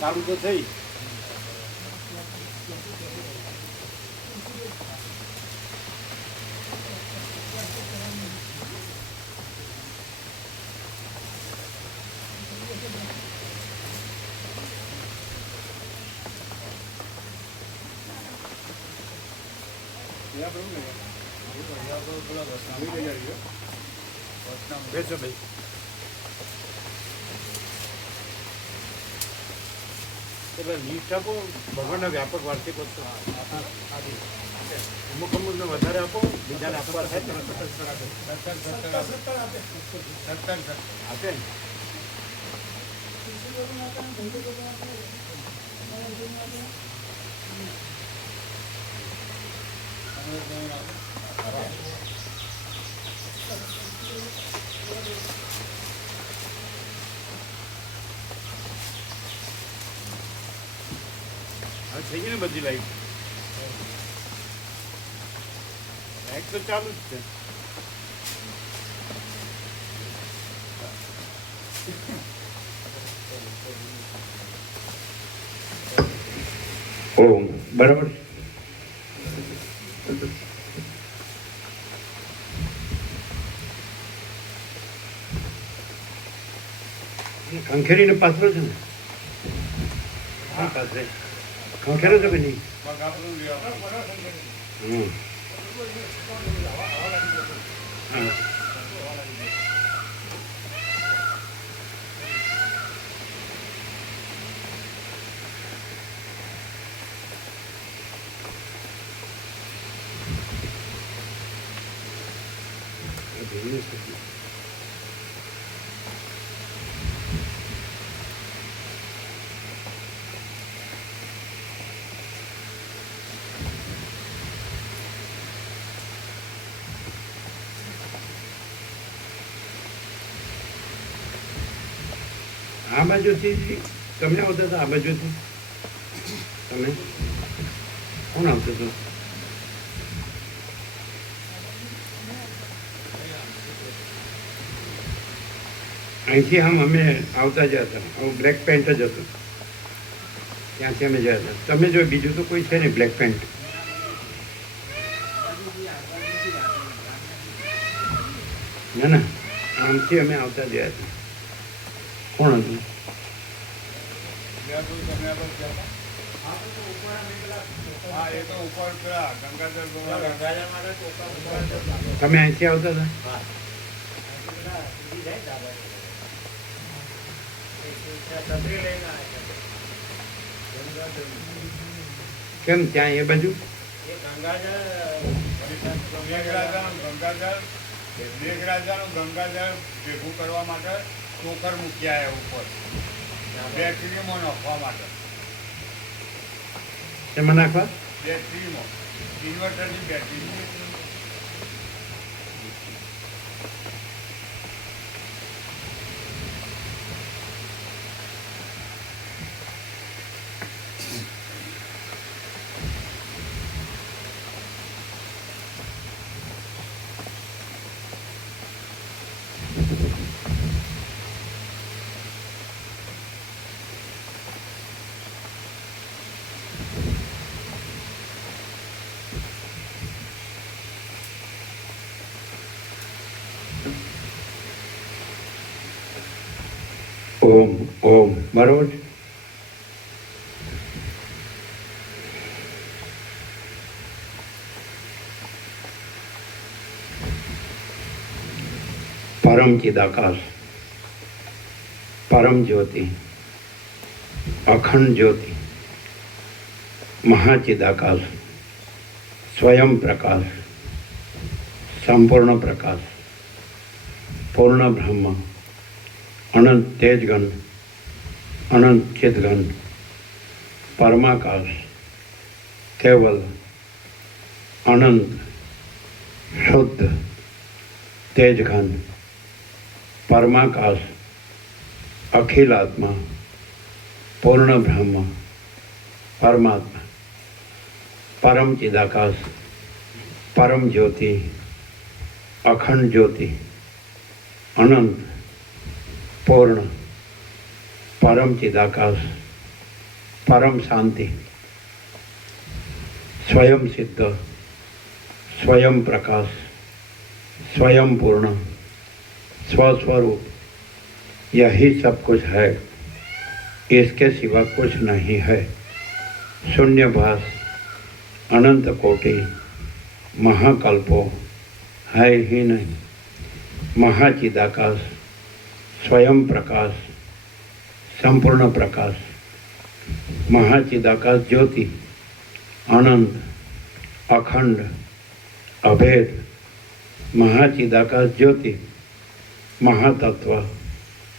ચાલુ તો થઈ. બેસો ભાઈ. લીસ્ટ આપો ભગવાનના વ્યાપક વાર્ષિકોત્સવ અમુક અમુકને વધારે આપો, બીજાને આપવા થાય આપે ને. થઈ ગઈ ને બધી લાઈટ. લાઈટ તો ચાલુ જ છે. ઓમ બરાબર. ખંખેરીને પાત્ર છે ને પાસે ખંખેરો છે કે નહીં? હા આ બાજુથી તમે આવતા હતા? આ બાજુથી તમે કોણ આવતું હતું? અહીંથી આમ અમે આવતા જ હતા. આવું બ્લેક પેન્ટ જ હતું, ત્યાંથી અમે ગયા હતા. તમે જો બીજું તો કોઈ છે ને બ્લેક પેન્ટ? ના ના, આમથી અમે આવતા જ હતા. કોણ હતું? તમે અહીંથી આવતા હતા? કેમ ત્યાં એ બાજુ મેઘરાજાનું ગંગાજળ ભેગું કરવા માટે ટોકર મૂકી આવ્યા ઉપર બેટરીમાં નાખવા માટે. એમાં નાખવા? બેટરીમાં, ઇન્વર્ટરની બેટરી. ઓમ ઓમ બરોબર છે. પરમ ચિદાકાશ, પરમ જ્યોતિ, અખંડ જ્યોતિ, મહાચિદાકાશ, સ્વયં પ્રકાશ, સંપૂર્ણ પ્રકાશ, પૂર્ણ બ્રહ્મ, અનંત તેજગન, અનંત ચિદગન, પરમાકાશ, કેવલ અનંત શુદ્ધ તેજઘન, પરમાકાશ, અખિલાત્મા, પૂર્ણ બ્રહ્મ, પરમાત્મા, પરમ ચિદાકાશ, પરમ જ્યોતિ, અખંડ જ્યોતિ, અનંત પૂર્ણ, પરમ ચિદાકાશ, પરમ શાંતિ, स्वयं सिद्ध, स्वयं प्रकाश, स्वयं पूर्ण, स्वस्वरूप, यही सब कुछ है, इसके सिवा कुछ नहीं है। शून्यभास, अनंत कोटि, महाकल्पो है ही नहीं। महाचिदाकाश, स्वयं प्रकाश, संपूर्ण प्रकाश, महाचिदाकाश ज्योति, अनंत, अखंड, अभेद, महाचिदाकाश ज्योति, महातत्व,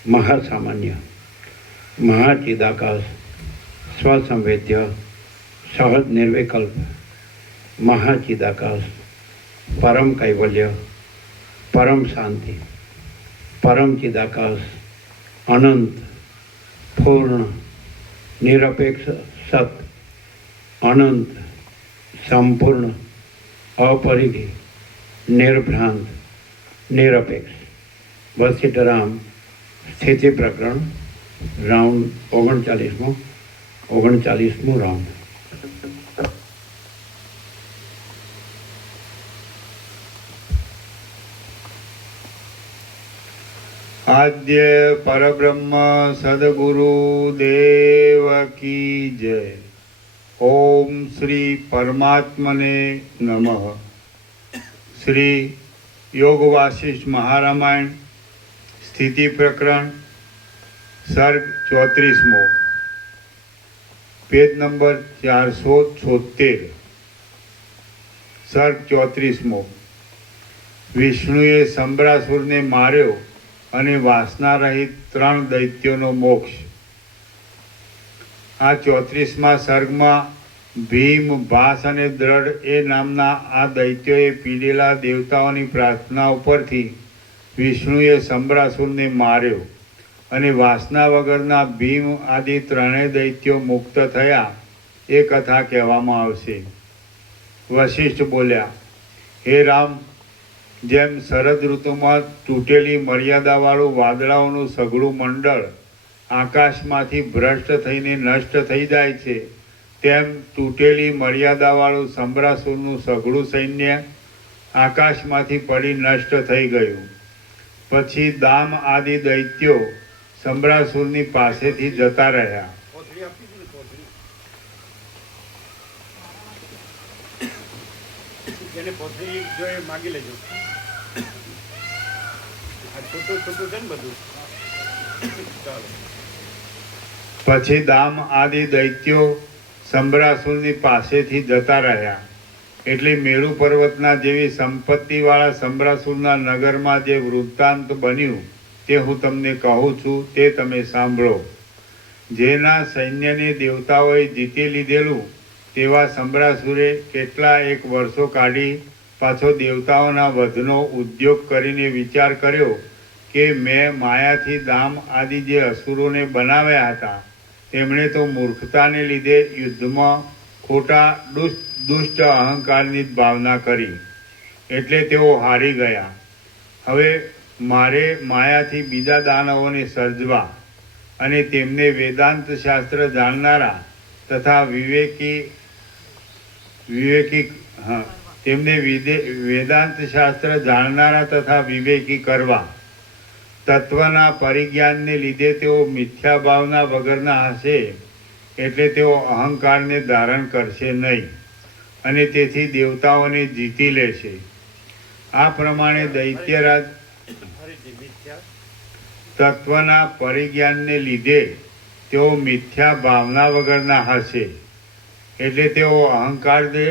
महासामान्य, महाचिदाकाश, स्वसंवेद्य, सहज निर्विकल्प, महाचिदाकाश, परम कैवल्य, परम शांति, परम चिदाकाश, अनंत, पूर्ण, निरपेक्ष सत्य, अनंत, संपूर्ण, अपरिधि, निर्भ्रांत, निरपेक्ष। वशिष्ठराम स्थिति प्रकरण राउंड 39मो राउंड। आद्य परब्रह्म सद्गुरु देव की जय। ओम श्री परमात्मने नमः। श्री योग वासिष्ठ महारामायण स्थिति प्रकरण सर्ग 34मो, पेज नंबर 476। सर्ग 34मो। વિષ્ણુએ સંબરાસુરને માર્યો અને વાસના રહિત 3 દૈત્યોનો મોક્ષ। આ 34મા સર્ગમાં ભીમ, ભાસ અને દ્રઢ એ નામના આ દૈત્યોએ પીડેલા દેવતાઓની પ્રાર્થના ઉપરથી વિષ્ણુએ સંબરાસુરને માર્યો અને વાસના વગરના ભીમ આદિ 3 દૈત્યો મુક્ત થયા, એ કથા કહેવામાં આવશે। વશિષ્ઠ બોલ્યા, હે રામ, જેમ શરદ ઋતુમાં તૂટેલી મર્યાદાવાળું વાદળાઓનું સઘળું મંડળ આકાશમાંથી ભ્રષ્ટ થઈને નષ્ટ થઈ જાય છે, તેમ તૂટેલી મર્યાદાવાળું સંબરાસુરનું સઘળું સૈન્ય આકાશમાંથી પડી નષ્ટ થઈ ગયું। પછી દામ આદિ દૈત્યો સંબરાસુરની પાસેથી જતા રહ્યા। જેને પોથરી જોઈએ માગી લેજો। આ છોટું છે ને બધું। ચાલો। પછી દામ આદિ દૈત્યો સંબરાસુરની પાસેથી જતા રહ્યા। એટલે મેરુ પર્વતના જેવી સંપત્તિવાળા સંબરાસુરના નગરમાં જે વૃત્તાંત બન્યું તે હું તમને કહું છું, તે તમે સાંભળો। જેના સૈન્યને દેવતાઓએ જીતી લીધેલું તેવા સંબરાસુરે કેટલા એક વર્ષો કાઢી પાછો દેવતાઓના વધનો ઉદ્યોગ કરીને વિચાર કર્યો કે મેં માયાથી દામ આદિ જે અસુરોને બનાવ્યા હતા, તેમણે તો મૂર્ખતાને લીધે યુદ્ધમાં ખોટા દુષ્ટ અહંકારની જ ભાવના કરી, એટલે તેઓ હારી ગયા। હવે મારે માયાથી બીજા દાનવોને સર્જવા અને તેમને વેદાંત શાસ્ત્ર જાણનારા તથા વેદાંત શાસ્ત્ર જાણનારા તથા વિવેકી કરવા। તત્વના પરિજ્ઞાનને લીધે તેઓ મિથ્યા ભાવના વગરના હશે, એટલે તેઓ અહંકારને ધારણ કરશે નહીં અને તેથી દેવતાઓને જીતી લેશે। આ પ્રમાણે દૈત્યરાજ તત્વના પરિજ્ઞાનને લીધે તેઓ મિથ્યા ભાવના વગરના હશે, એટલે તેઓ અહંકારને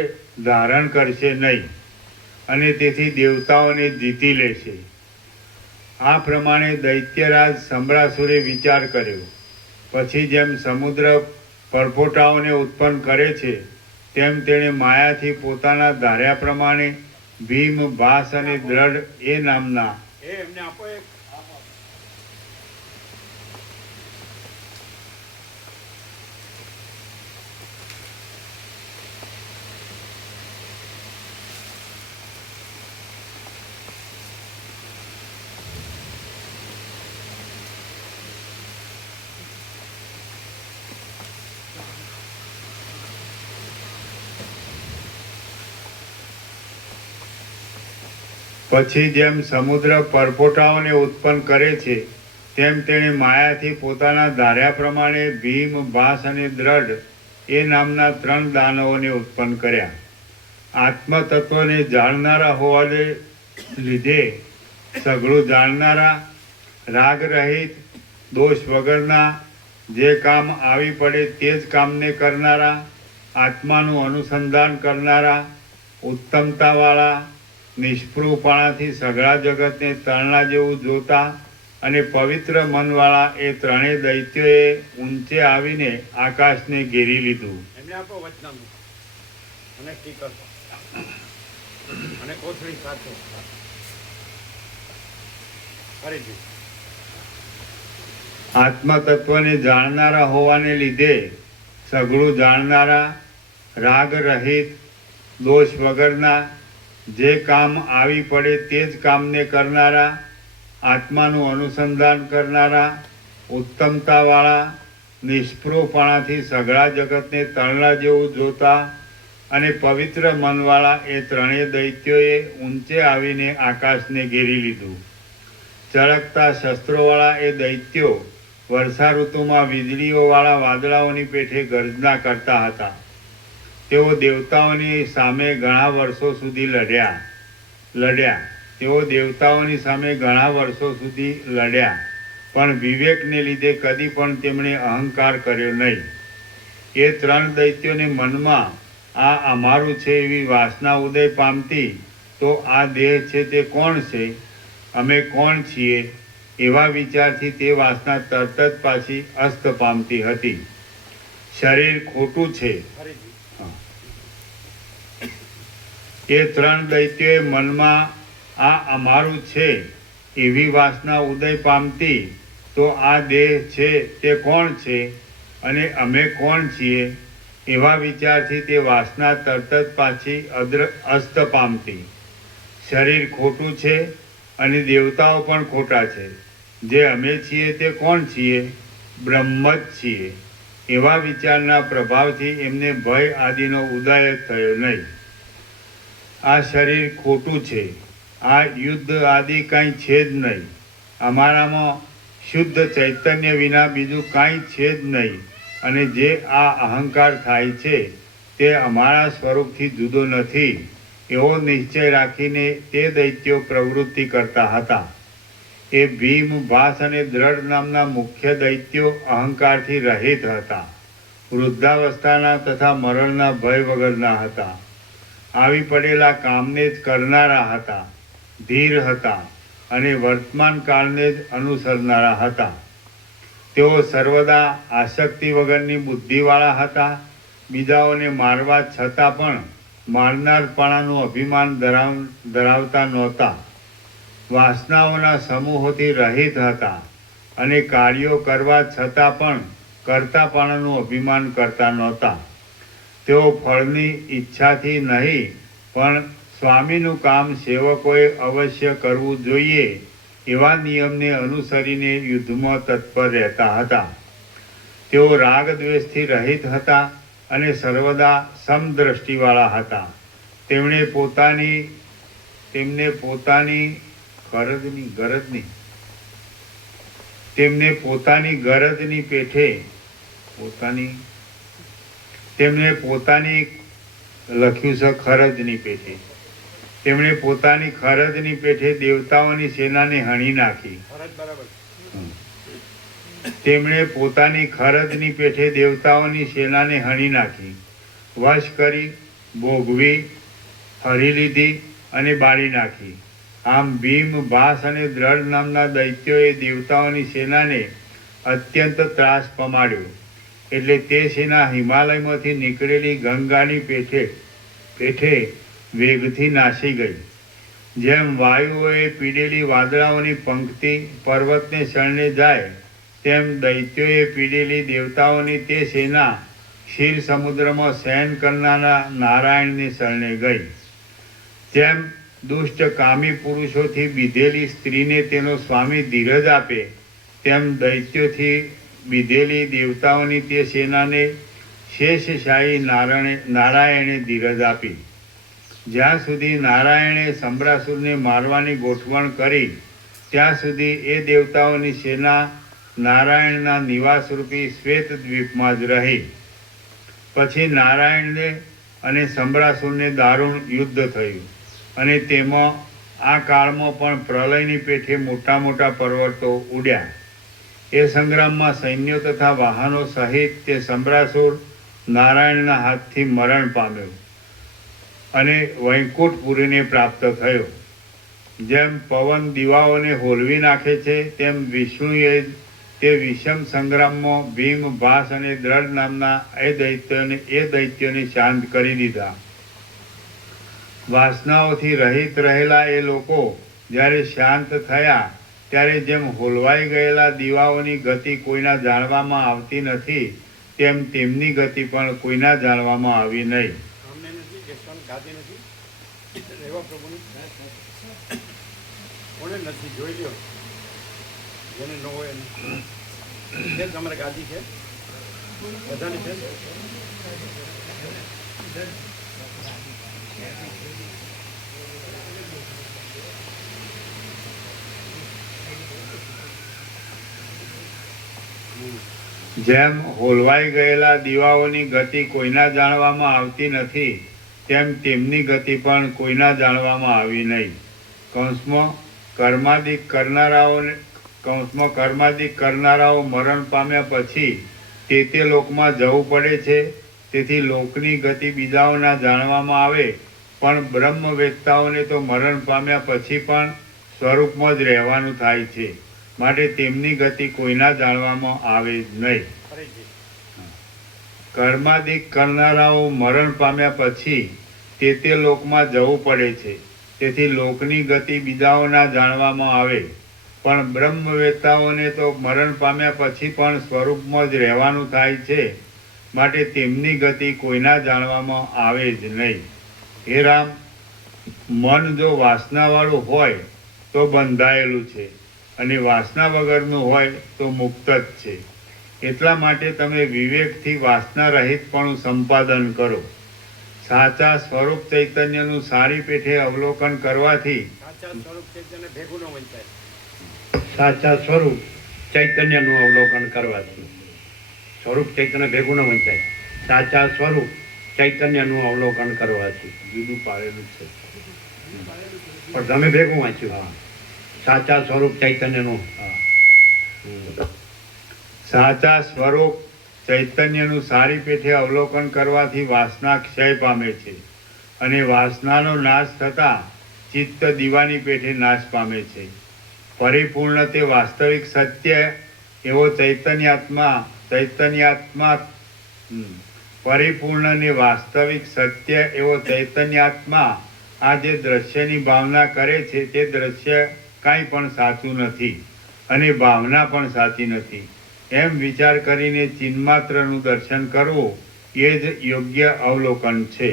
ધારણ કરશે નહીં અને તેથી દેવતાઓને જીતી લેશે। આ પ્રમાણે દૈત્યરાજ સંબરાસુરે વિચાર કર્યો। પછી જેમ સમુદ્ર પરપોટાઓને ઉત્પન્ન કરે છે, તેમ તેણે માયાથી પોતાના ધાર્યા પ્રમાણે ભીમ, ભાસ અને દ્રઢ એ નામના એમને આપો એક। પછી જેમ સમુદ્ર પરપોટાઓને ઉત્પન્ન કરે છે તેમ તેણે માયાથી પોતાના ધાર્યા પ્રમાણે ભીમ, ભાસ અને દ્રઢ એ નામના 3 દાનવોને ઉત્પન્ન કર્યા. આત્મતત્વને જાણનારા હોવાને લીધે સઘળું જાણનારા, રાગ રહિત, દોષ વગરના, જે કામ આવી પડે તે જ કામને કરનારા, આત્માનું અનુસંધાન કરનારા, ઉત્તમતાવાળા, નિષ્પૃહપણાથી સઘળા જગતને તરણા જેવું જોતા અને પવિત્ર મનવાળા એ 3 દૈત્યોએ ઊંચે આવીને આકાશને ઘેરી લીધું. એમને આપો વચનામું અને સ્ટીકર અને કોથળી સાથે ફરીથી. આત્મતત્વને જાણનારા હોવાને લીધે સઘળું જાણનારા, રાગ રહિત, દોષ વગરના, જે કામ આવી પડે તે જ કામને કરનારા, આત્માનું અનુસંધાન કરનારા, ઉત્તમતાવાળા, નિષ્પૃહપણાથી સઘળા જગતને તરણા જેવું જોતા અને પવિત્ર મનવાળા એ 3 દૈત્યોએ ઊંચે આવીને આકાશને ઘેરી લીધું. ચળકતા શસ્ત્રોવાળા એ દૈત્યો વર્ષા ઋતુમાં વીજળીઓવાળા વાદળાઓની પેઠે ગર્જના કરતા હતા. તેઓ દેવતાઓની સામે ઘણા વર્ષો સુધી લડ્યા. તેઓ દેવતાઓની સામે ઘણા વર્ષો સુધી લડ્યા, પણ વિવેકને લીધે કદી પણ તેમણે અહંકાર કર્યો નહીં. એ 3 દૈત્યોને મનમાં આ અમારું છે એવી વાસના ઉદય પામતી, તો આ દેહ છે તે કોણ છે, અમે કોણ છીએ, એવા વિચારથી તે વાસના તરત જ પાછી અસ્ત પામતી હતી. શરીર ખોટું છે. ફરીથી. એ 3 દૈત્યોએ મનમાં આ અમારું છે એવી વાસના ઉદય પામતી, તો આ દેહ છે તે કોણ છે અને અમે કોણ છીએ, એવા વિચારથી તે વાસના તરત જ પાછી અસ્ત પામતી. શરીર ખોટું છે અને દેવતાઓ પણ ખોટા છે. જે અમે છીએ તે કોણ છીએ, બ્રહ્મ જ છીએ, એવા વિચારના પ્રભાવથી એમને ભય આદિનો ઉદય જ થયો નહીં. આ શરીર ખોટું છે, આ યુદ્ધ આદિ કાંઈ છે જ નહીં. અમારામાં શુદ્ધ ચૈતન્ય વિના બીજું કાંઈ છે જ નહીં, અને જે આ અહંકાર થાય છે તે અમારા સ્વરૂપથી જુદો નથી, એવો નિશ્ચય રાખીને તે દૈત્યો પ્રવૃત્તિ કરતા હતા. એ ભીમ, ભાસ અને દ્રઢ નામના મુખ્ય દૈત્યો અહંકારથી રહિત હતા. વૃદ્ધાવસ્થાના તથા મરણના ભય વગરના હતા. આવી પડેલા કામને જ કરનારા હતા, ધીર હતા અને વર્તમાન કાળને જ અનુસરનારા હતા. તેઓ સર્વદા આસક્તિ વગરની બુદ્ધિવાળા હતા. બીજાઓને મારવા છતાં પણ મારનારપણાનું અભિમાન ધરાવતા નહોતા. વાસનાઓના સમૂહોથી રહિત હતા અને કાર્યો કરવા છતાં પણ કર્તાપણાનું અભિમાન કરતા નહોતા. તેઓ ફળની ઈચ્છાથી નહીં, પણ સ્વામીનું કામ સેવકોએ અવશ્ય કરવું જોઈએ એવા નિયમને અનુસરીને યુદ્ધમાં તત્પર રહેતા હતા. તેઓ રાગ દ્વેષથી રહિત હતા અને સર્વદા સમદ્રષ્ટિવાળા હતા. તેમને પોતાની ખરજની પેઠે દેવતાઓની સેનાને હણી નાખી. ફરજ બરાબર. તેમણે પોતાની ખરજની પેઠે દેવતાઓની સેનાને હણી નાખી, વશ કરી, ભોગવી, હરી લીધી અને બાળી નાખી. આમ ભીમ, ભાસ અને દ્રઢ નામના દૈત્યોએ દેવતાઓની સેનાને અત્યંત ત્રાસ પમાડ્યો. એટલે તે સેના હિમાલયમાંથી નીકળેલી ગંગાની પેઠે વેગથી નાસી ગઈ. જેમ વાયુઓએ પીડેલી વાદળાઓની પંક્તિ પર્વતને શરણે જાય, તેમ દૈત્યોએ પીડેલી દેવતાઓની તે સેના ક્ષીર સમુદ્રમાં શયન કરનારા નારાયણને શરણે ગઈ. જેમ દુષ્ટ કામી પુરુષોથી બીધેલી સ્ત્રીને તેનો સ્વામી ધીરજ આપે, તેમ દૈત્યોથી બીધેલી દેવતાઓની તે સેનાને શેષશાહી નારાયણે ધીરજ આપી. જ્યાં સુધી નારાયણે સંબરાસુરને મારવાની ગોઠવણ કરી ત્યાં સુધી એ દેવતાઓની સેના નારાયણના નિવાસરૂપી શ્વેત દ્વીપમાં જ રહી. પછી નારાયણને અને સંબરાસુરને દારૂણ યુદ્ધ થયું અને તેમાં આ કાળમાં પણ પ્રલયની પેઠે મોટા મોટા પર્વતો ઉડ્યા. એ સંગ્રામમાં સૈન્યો તથા વાહનો સહિત તે સંબરાસુર નારાયણના હાથથી મરણ પામ્યો અને વૈકુંઠપુરીને પ્રાપ્ત થયો. જેમ પવન દીવાઓને હોલવી નાખે છે તેમ વિષ્ણુએ તે વિષમ સંગ્રામમાં ભીમ, ભાસ અને દ્રઢ નામના એ દૈત્યોને શાંત કરી દીધા. વાસનાઓથી રહિત રહેલા એ લોકો જ્યારે શાંત થયા ત્યારે જેમ હોલવાઈ ગયેલા દીવાઓની ગતિ કોઈના જાણવામાં આવતી નથી તેમ તેમની ગતિ પણ કોઈના જાણવામાં આવી નહીં. અમને નથી કેશવાન ગાદી નથી એવા પ્રભુની કોને નથી જોઈ લ્યો જેને ન હોય એને છે તમારે ગાદી છે બધાની છે જેમ હોલવાઈ ગયેલા દીવાઓની ગતિ કોઈના જાણવામાં આવતી નથી તેમ તેમની ગતિ પણ કોઈના જાણવામાં આવી નહીં. કૌંસમાં કર્માદિક કરનારાઓ મરણ પામ્યા પછી તે લોકમાં જવું પડે છે. તેથી લોકની ગતિ બીજાઓના જાણવામાં આવે પણ બ્રહ્મવેત્તાઓને તો મરણ પામ્યા પછી પણ સ્વરૂપમાં જ રહેવાનું થાય છે. માટે તેમની ગતિ કોઈના જાણવામાં આવે જ નહીં. કર્માદિક કરનારાઓ મરણ પામ્યા પછી તે લોકમાં જવું પડે છે. તેથી લોકની ગતિ બીજાઓના જાણવામાં આવે પણ બ્રહ્મવેત્તાઓને તો મરણ પામ્યા પછી પણ સ્વરૂપમાં જ રહેવાનું થાય છે. માટે તેમની ગતિ કોઈના જાણવામાં આવે જ નહીં. હે રામ, મન જો વાસનાવાળું હોય તો બંધાયેલું છે અને વાસના વગરનું હોય તો મુક્ત જ છે. એટલા માટે તમે વિવેકથી વાસના રહિતપણું સંપાદન કરો. સાચા સ્વરૂપ ચૈતન્યનું સારી પેઠે અવલોકન કરવાથી સાચા સ્વરૂપ ચૈતન્ય ભેગું ન વંચાય. સાચા સ્વરૂપ ચૈતન્યનું અવલોકન કરવાથી સ્વરૂપ ચૈતન્ય ભેગું ન વંચાય. સાચા સ્વરૂપ ચૈતન્યનું અવલોકન કરવાથી જુદું પાડેલું છે. પણ તમે ભેગું વાંચ્યું. હા, સાચા સ્વરૂપ ચૈતન્યનું. સાચા સ્વરૂપ ચૈતન્યનું સારી પેઠે અવલોકન કરવાથી વાસના ક્ષય પામે છે અને વાસનાનો નાશ થતાં ચિત્ત દીવાની પેઠે નાશ પામે છે. પરિપૂર્ણ તે વાસ્તવિક સત્ય એવો પરિપૂર્ણ ને વાસ્તવિક સત્ય એવો ચૈતન્યાત્મા આ જે દ્રશ્યની ભાવના કરે છે તે દ્રશ્ય કાંઈ પણ સાચું નથી અને ભાવના પણ સાચી નથી એમ વિચાર કરીને ચિન્માત્રનું દર્શન કરવું એ જ યોગ્ય અવલોકન છે.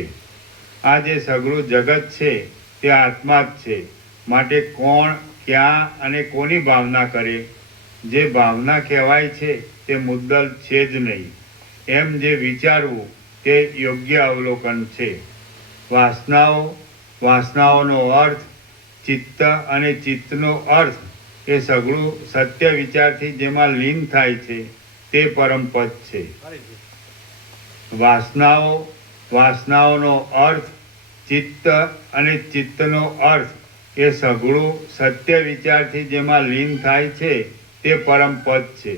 આ જે સઘળું જગત છે તે આત્મા જ છે. માટે કોણ, ક્યાં અને કોની ભાવના કરે? જે ભાવના કહેવાય છે તે મુદ્દલ છે જ નહીં. એમ જે વિચારવું તે યોગ્ય અવલોકન છે. વાસનાઓનો અર્થ, ચિત્ત અને ચિત્તનો અર્થ એ સઘળું સત્ય વિચારથી જેમાં લીન થાય છે તે પરમપદ છે. વાસનાઓનો અર્થ, ચિત્ત અને ચિત્તનો અર્થ એ સઘળું સત્ય વિચારથી જેમાં લીન થાય છે તે પરમપદ છે.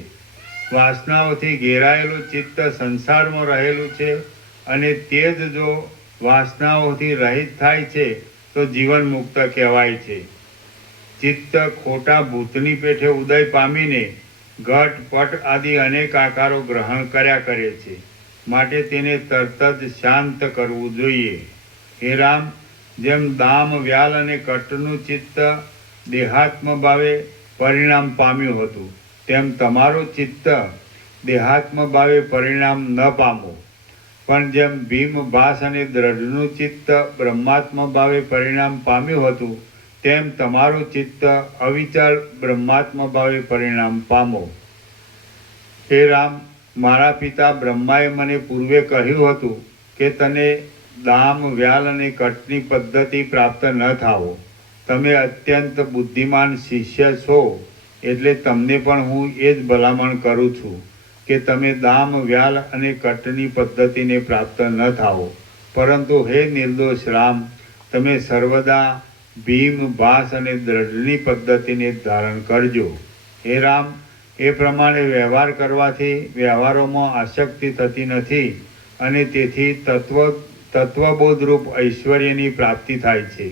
વાસનાઓથી ઘેરાયેલું ચિત્ત સંસારમાં રહેલું છે અને તે જ જો વાસનાઓથી રહિત થાય છે તો જીવન મુક્ત કહેવાય છે. ચિત્ત ખોટા ભૂતની પેઠે ઉદય પામીને ઘટ પટ આદિ અનેક આકારો ગ્રહણ કર્યા કરે છે. માટે તેને તરત જ શાંત કરવું જોઈએ. હે રામ, જેમ દામ, વ્યાલ અને કટનું ચિત્ત દેહાત્મ ભાવે પરિણામ પામ્યું હતું તેમ તમારું ચિત્ત દેહાત્મ ભાવે પરિણામ ન પામો. પણ જેમ ભીમ, ભાસ અને દ્રઢનું ચિત્ત બ્રહ્માત્મ ભાવે પરિણામ પામ્યું હતું તેમ તમારું ચિત્ત અવિચલ બ્રહ્માત્મ ભાવે પરિણામ પામો. હે રામ, મારા પિતા બ્રહ્માએ મને પૂર્વે કહ્યું હતું કે તને દામ વ્યાલ અને કટની પદ્ધતિ પ્રાપ્ત ન થાવો. તમે અત્યંત બુદ્ધિમાન શિષ્ય છો, એટલે તમને પણ હું એ જ ભલામણ કરું છું કે તમે દામ વ્યાલ અને કટની પદ્ધતિને પ્રાપ્ત ન થાવો. પરંતુ હે નિર્દોષ રામ, તમે સર્વદા ભીમ, ભાસ અને દ્રઢની પદ્ધતિને ધારણ કરજો. હે રામ, એ પ્રમાણે વ્યવહાર કરવાથી વ્યવહારોમાં આસક્તિ થતી નથી અને તેથી તત્વબોધરૂપ ઐશ્વર્યની પ્રાપ્તિ થાય છે.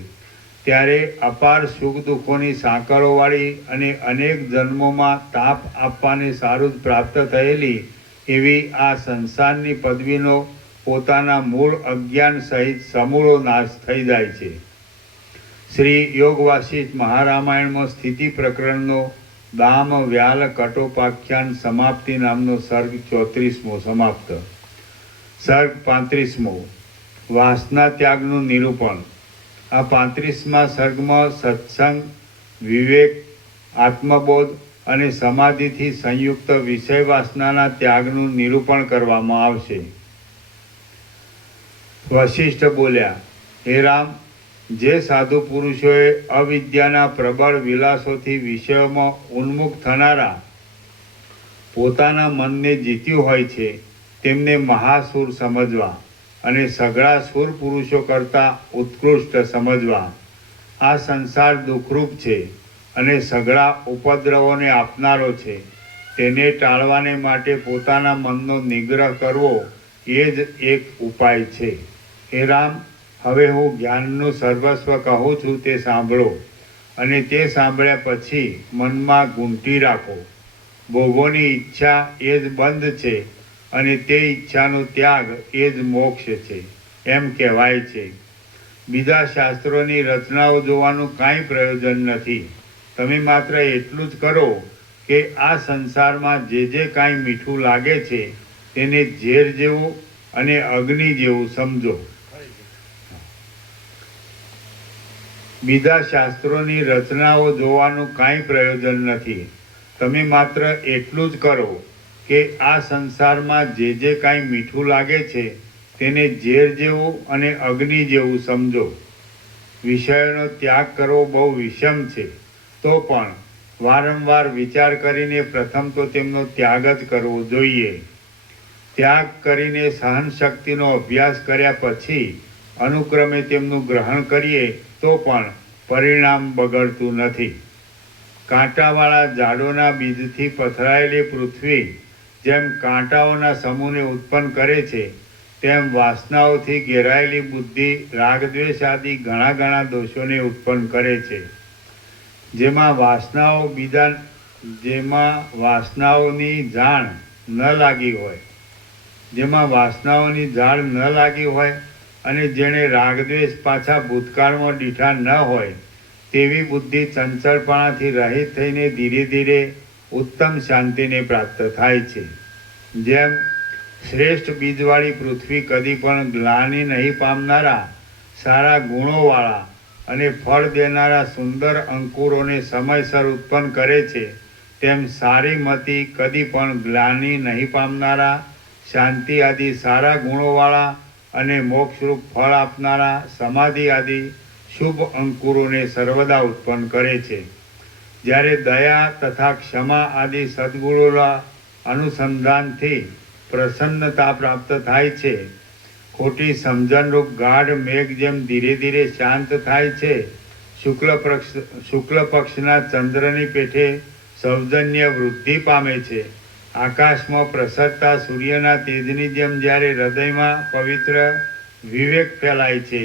ત્યારે અપાર સુખ દુઃખોની સાંકળોવાળી અને અનેક જન્મોમાં તાપ આપવાને સારું જ પ્રાપ્ત થયેલી એવી આ સંસારની પદવીનો પોતાના મૂળ અજ્ઞાન સહિત સમૂળો નાશ થઈ જાય છે. શ્રી યોગ વાસિષ્ઠ મહારામાયણમાં સ્થિતિ પ્રકરણનો દામ વ્યાલ કટોપાખ્યાન સમાપ્તિ નામનો સર્ગ 34મો સમાપ્ત. સર્ગ 35મો વાસના ત્યાગનું નિરૂપણ. આ 35મા સર્ગમાં સત્સંગ, વિવેક, આત્મબોધ અને સમાધિથી સંયુક્ત વિષય વાસનાના ત્યાગનું નિરૂપણ કરવામાં આવશે. વશિષ્ઠ બોલ્યા, હે રામ, જે સાધુ પુરુષોએ અવિદ્યાના પ્રબળ વિલાસોથી વિષયોમાં ઉન્મુખ થનારા પોતાના મનને જીત્યું હોય છે, તેમને મહાસુર સમજવા અને સઘળા સુર પુરુષો કરતાં ઉત્કૃષ્ટ સમજવા. આ સંસાર દુઃખરૂપ છે અને સઘળા ઉપદ્રવોને આપનારો છે. તેને ટાળવાને માટે પોતાના મનનો નિગ્રહ કરવો એ જ એક ઉપાય છે. હે રામ, હવે હું જ્ઞાનનું સર્વસ્વ કહું છું તે સાંભળો, અને તે સાંભળ્યા પછી મનમાં ગૂંથી રાખો. ભોગોની ઈચ્છા એ જ બંધ છે અને તે ઈચ્છાનો ત્યાગ એ જ મોક્ષ છે, એમ કહેવાય છે. બીજા શાસ્ત્રોની રચનાઓ જોવાનું કાંઈ પ્રયોજન નથી. તમે માત્ર એટલું જ કરો કે આ સંસારમાં જે કાંઈ મીઠું લાગે છે તેને ઝેર જેવું અને અગ્નિ જેવું સમજો. બીજા શાસ્ત્રોની રચનાઓ જોવાનું કાંઈ પ્રયોજન નથી. તમે માત્ર એટલું જ કરો કે આ સંસારમાં જે કાંઈ મીઠું લાગે છે તેને ઝેર જેવું અને અગ્નિ જેવું સમજો. વિષયોનો ત્યાગ કરવો બહુ વિષમ છે, તો પણ વારંવાર વિચાર કરીને પ્રથમ તો તેમનો ત્યાગ જ કરવો જોઈએ. ત્યાગ કરીને સહનશક્તિનો અભ્યાસ કર્યા પછી અનુક્રમે તેમનું ગ્રહણ કરીએ તો પણ પરિણામ બગડતું નથી. કાંટાવાળા ઝાડોના બીજથી પથરાયેલી પૃથ્વી જેમ કાંટાઓના સમૂહને ઉત્પન્ન કરે છે, તેમ વાસનાઓથી ઘેરાયેલી બુદ્ધિ રાગદ્વેષ આદિ ઘણા દોષોને ઉત્પન્ન કરે છે. જેમાં વાસનાઓની ઝાડ ન લાગી હોય અને જેણે રાગદ્વેષ પાછા ભૂતકાળમાં દીઠા ન હોય તેવી બુદ્ધિ ચંચળપણાથી રહિત થઈને ધીરે ધીરે ઉત્તમ શાંતિને પ્રાપ્ત થાય છે. જેમ શ્રેષ્ઠ બીજવાળી પૃથ્વી કદી પણ ગ્લાનિ નહીં પામનારા સારા ગુણોવાળા અને ફળ દેનારા સુંદર અંકુરોને સમયસર ઉત્પન્ન કરે છે, તેમ સારી મતિ કદી પણ ગ્લાનિ નહીં પામનારા શાંતિ આદિ સારા ગુણોવાળા અને મોક્ષરૂપ ફળ આપનારા સમાધિ આદિ શુભ અંકુરોને સર્વદા ઉત્પન્ન કરે છે. જ્યારે દયા તથા ક્ષમા આદિ સદ્ગુણોના અનુસંધાનથી પ્રસન્નતા પ્રાપ્ત થાય છે, ખોટી સમજણરૂપ ગાઢ મેઘ જેમ ધીરે ધીરે શાંત થાય છે, શુક્લ પક્ષના ચંદ્રની પેઠે સૌજન્ય વૃદ્ધિ પામે છે, આકાશમાં પ્રસરતા સૂર્યના તેજની જેમ જ્યારે હૃદયમાં પવિત્ર વિવેક ફેલાય છે,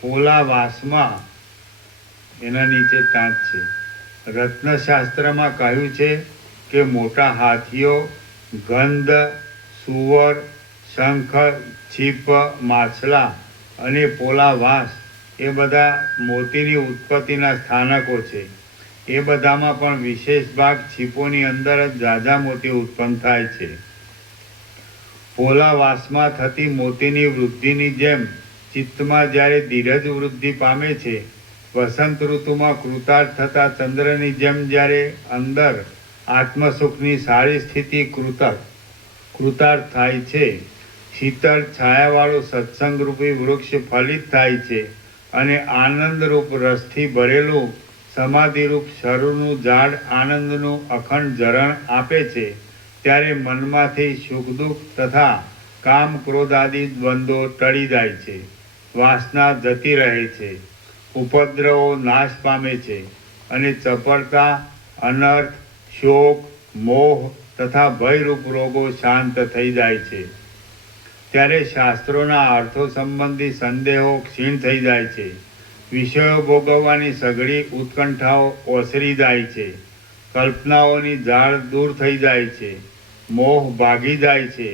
પોલા વાસમાં એના નીચે ટાંચ છે. રત્નશાસ્ત્રમાં કહ્યું છે કે મોટા હાથીઓ, ગંધ, સુવર, શંખ, છીપ, માછલા અને પોલા વાસ એ બધા મોતીની ઉત્પત્તિના સ્થાનકો છે. એ બધામાં પણ વિશેષ ભાગ છીપોની અંદર જ ઝાઝા મોતી ઉત્પન્ન થાય છે. પોલા વાસમાં થતી મોતીની વૃદ્ધિની જેમ ચિત્તમાં જ્યારે ધીરજ વૃદ્ધિ પામે છે, વસંત ઋતુમાં કૃતાર્થ થતા ચંદ્રની જેમ જ્યારે અંદર આત્મસુખની સારી સ્થિતિ કૃતાર્થ થાય છે, શીતળ છાયાવાળું સત્સંગરૂપી વૃક્ષ ફલિત થાય છે અને આનંદરૂપ રસથી ભરેલું સમાધિરૂપ શરૂનું ઝાડ આનંદનું અખંડ ઝરણ આપે છે, ત્યારે મનમાંથી સુખ દુઃખ તથા કામ ક્રોધ આદિ દ્વંદ્વો ટળી જાય છે, વાસના જતી રહે છે, ઉપદ્રવો નાશ પામે છે અને ચપળતા, અનર્થ, શોક, મોહ તથા ભયરૂપ રોગો શાંત થઈ જાય છે. ત્યારે શાસ્ત્રોના અર્થો સંબંધી સંદેહો ક્ષીણ થઈ જાય છે, વિષયો ભોગવવાની સઘળી ઉત્કંઠાઓ ઓસરી જાય છે, કલ્પનાઓની જાળ દૂર થઈ જાય છે, મોહ ભાગી જાય છે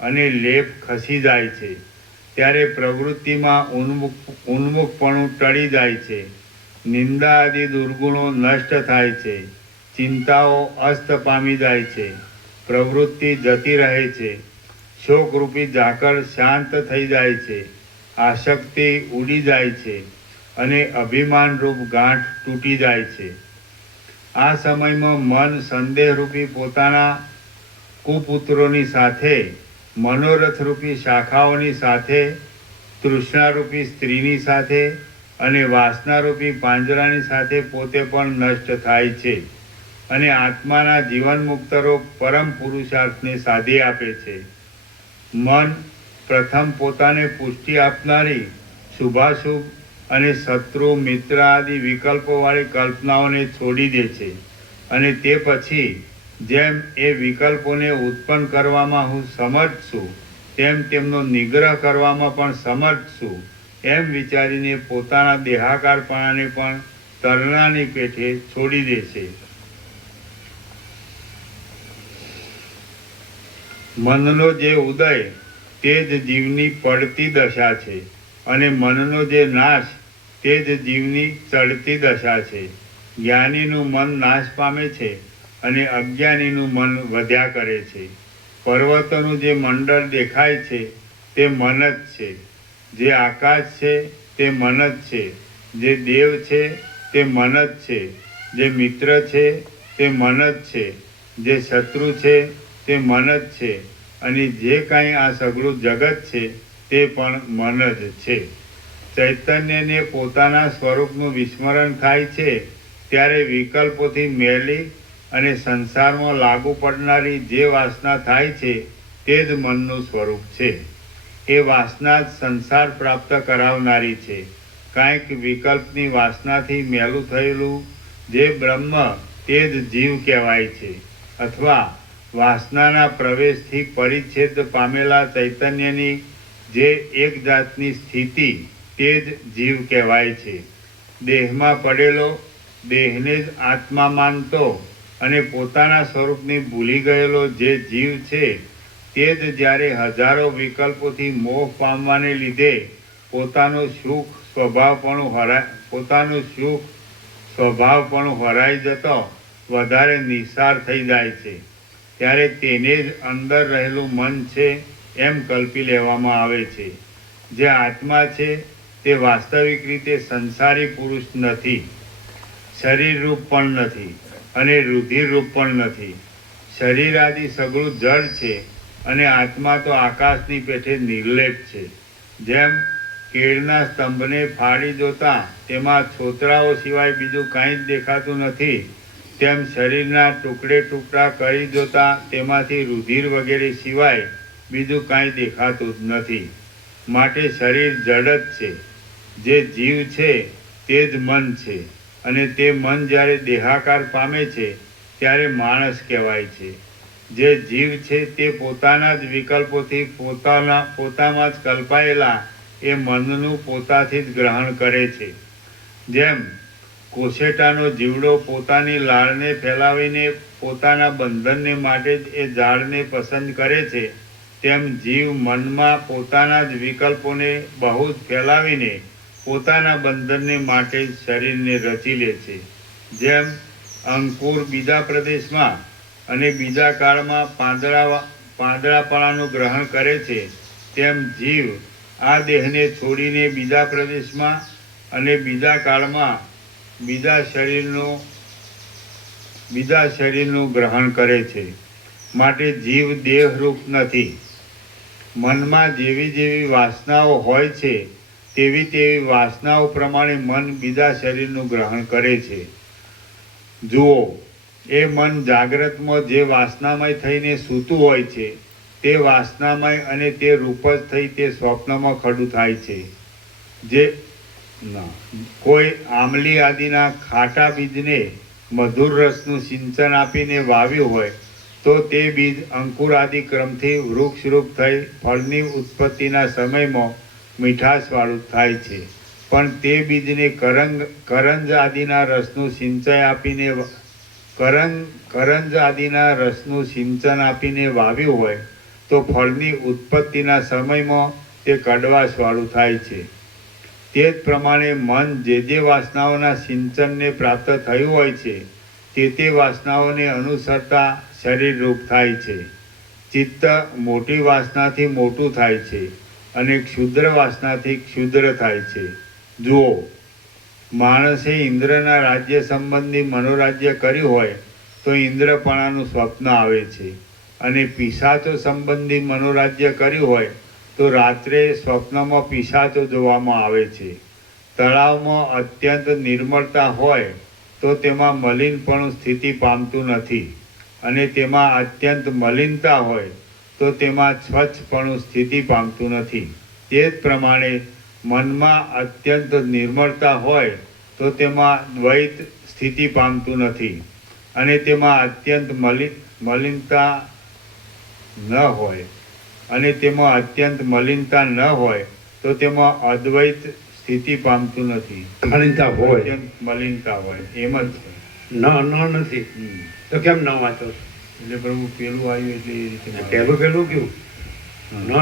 અને લેપ ખસી જાય છે. ત્યારે પ્રવૃત્તિમાં ઉન્મુખપણું ટળી જાય છે, નિંદા આદિ દુર્ગુણો નષ્ટ થાય છે, ચિંતાઓ અસ્ત પામી જાય છે, પ્રવૃત્તિ જતી રહે છે, શોકરૂપી ઝાકળ શાંત થઈ જાય છે, આસક્તિ ઉડી જાય છે અને અભિમાનરૂપ ગાંઠ તૂટી જાય છે. આ સમયમાં મન સંદેહરૂપી પોતાના કુપુત્રોની સાથે, મનોરથરૂપી શાખાઓની સાથે, તૃષ્ણારૂપી સ્ત્રીની સાથે અને વાસનારૂપી પાંજરાની સાથે પોતે પણ નષ્ટ થાય છે અને આત્માના જીવનમુક્તરૂપ પરમ પુરુષાર્થને સાધી આપે છે. મન પ્રથમ પોતાને પુષ્ટિ આપનારી શુભાશુભ અને શત્રુ મિત્ર આદિ વિકલ્પોવાળી કલ્પનાઓને છોડી દે છે અને તે પછી જેમ એ વિકલ્પોને ઉત્પન્ન કરવામાં હું સમર્થ છું તેમ તેમનો નિગ્રહ કરવામાં પણ સમર્થ છું એમ વિચારીને પોતાના દેહાકારપણાને પણ તરણાની પેઠે છોડી દે છે. મનનો જે ઉદય તે જ જીવની પડતી દશા છે અને મનનો જે નાશ તે જ જીવની ચડતી દશા છે. જ્ઞાનીનું મન નાશ પામે છે અને અજ્ઞાનીનું મન વધ્યા કરે છે. પર્વતોનું જે મંડળ દેખાય છે તે મન જ છે, જે આકાશ છે તે મન જ છે, જે દેવ છે તે મન જ છે, જે મિત્ર છે તે મન જ છે, જે શત્રુ છે તે મન જ છે અને જે કાંઈ આ સઘળું જગત છે તે પણ મન જ છે. ચૈતન્યને પોતાના સ્વરૂપનું વિસ્મરણ થાય છે ત્યારે વિકલ્પોથી મેલી અને સંસારમાં લાગુ પડનારી જે વાસના થાય છે તે જ મનનું સ્વરૂપ છે. એ વાસના જ સંસાર પ્રાપ્ત કરાવનારી છે. કાંઈક વિકલ્પની વાસનાથી મેલું થયેલું જે બ્રહ્મ તે જ જીવ કહેવાય છે, અથવા વાસનાના પ્રવેશથી પરિચ્છેદ પામેલા ચૈતન્યની જે એક જાતની સ્થિતિ તે જ જીવ કહેવાય છે. દેહમાં પડેલો, દેહને જ આત્મા માનતો અને પોતાના સ્વરૂપની ભૂલી ગયેલો જે જીવ છે તે જ જ્યારે હજારો વિકલ્પોથી મોહ પામવાને લીધે પોતાનું સુખ સ્વભાવપણું હરાઈ જતો વધારે નિસાર થઈ જાય છે, ત્યારે તેને જ અંદર રહેલું મન છે એમ કલ્પી લેવામાં આવે છે. જે આત્મા છે તે વાસ્તવિક રીતે સંસારી પુરુષ નથી, શરીરરૂપ પણ નથી અને રુધિરરૂપ પણ નથી. શરીર આદિ સઘળું જડ છે અને આત્મા તો આકાશની પેઠે નિર્લેપ છે. જેમ કેળના સ્તંભને ફાડી જોતા તેમાં છોતરાઓ સિવાય બીજું કાંઈ જ દેખાતું નથી, તેમ શરીરના ટુકડે ટુકડા કરી જોતા તેમાંથી રુધિર વગેરે સિવાય બીજું કાંઈ દેખાતું જ નથી. માટે શરીર જડ જ છે. જે જીવ છે તે જ મન છે અને તે મન જ્યારે દેહાકાર પામે છે ત્યારે માણસ કહેવાય છે. જે જીવ છે તે પોતાના જ વિકલ્પોથી પોતામાં જ કલ્પાયેલા એ મનનું પોતાથી જ ગ્રહણ કરે છે. જેમ કોશેટાનો જીવડો પોતાની લાળને ફેલાવીને પોતાના બંધનને માટે જ એ ઝાડને પસંદ કરે છે, તેમ જીવ મનમાં પોતાના જ વિકલ્પોને બહુ જ ફેલાવીને પોતાના બંધનને માટે જ શરીરને રચી લે છે. જેમ અંકુર બીજા પ્રદેશમાં અને બીજા કાળમાં પાંદડાપણાનું ગ્રહણ કરે છે, તેમ જીવ આ દેહને છોડીને બીજા પ્રદેશમાં અને બીજા કાળમાં બીજા શરીરનું ગ્રહણ કરે છે. માટે જીવ દેહરૂપ નથી. મનમાં જેવી જેવી વાસનાઓ હોય છે તેવી તેવી વાસનાઓ પ્રમાણે મન બીજા શરીરનું ગ્રહણ કરે છે. જુઓ, એ મન જાગ્રતમાં જે વાસનામય થઈને સૂતું હોય છે તે વાસનામય અને તે રૂપ જ થઈ તે સ્વપ્નમાં ખડું થાય છે. જે કોઈ આમલી આદિના ખાટા બીજને મધુર રસનું સિંચન આપીને વાવ્યું હોય તો તે બીજ અંકુર આદિ ક્રમથી વૃક્ષરૂપ થઈ ફળની ઉત્પત્તિના સમયમાં મીઠાશવાળું થાય છે. પણ તે બીજને કરંજ આદિના રસનું સિંચાઈ આપીને કરંજ આદિના રસનું સિંચન આપીને વાવ્યું હોય તો ફળની ઉત્પત્તિના સમયમાં તે કડવાશવાળું થાય છે. તે જ પ્રમાણે મન જે વાસનાઓના સિંચનને પ્રાપ્ત થયું હોય છે તે વાસનાઓને અનુસરતા શરીરરૂપ થાય છે. ચિત્ત મોટી વાસનાથી મોટું થાય છે અને ક્ષુદ્ર વાસનાથી ક્ષુદ્ર થાય છે. જુઓ, માણસે ઇન્દ્રના રાજ્ય સંબંધી મનોરાજ્ય કર્યું હોય તો ઇન્દ્રપણાનું સ્વપ્ન આવે છે, અને પિશાચો સંબંધી મનોરાજ્ય કર્યું હોય તો રાત્રે સ્વપ્નમાં પિશાચો જોવામાં આવે છે. તળાવમાં અત્યંત નિર્મળતા હોય તો તેમાં મલિનપણું સ્થિતિ પામતું નથી, અને તેમાં અત્યંત મલિનતા હોય તો તેમાં સ્વચ્છપણું સ્થિતિ પામતું નથી. તે જ પ્રમાણે મનમાં અત્યંત નિર્મળતા હોય તો તેમાં દ્વૈત સ્થિતિ પામતું નથી, અને તેમાં અત્યંત મલિનતા ન હોય અને તેમાં અત્યંત મલિનતા ન હોય તો તેમાં અદ્વૈત સ્થિતિ પામતું નથી. મલિનતા હોય, અત્યંત મલિનતા હોય એમ જ છે. ન નથી તો કેમ ન વાંચો? એટલે પ્રભુ પેલું આવ્યું એટલે એ રીતે પેલું કેવું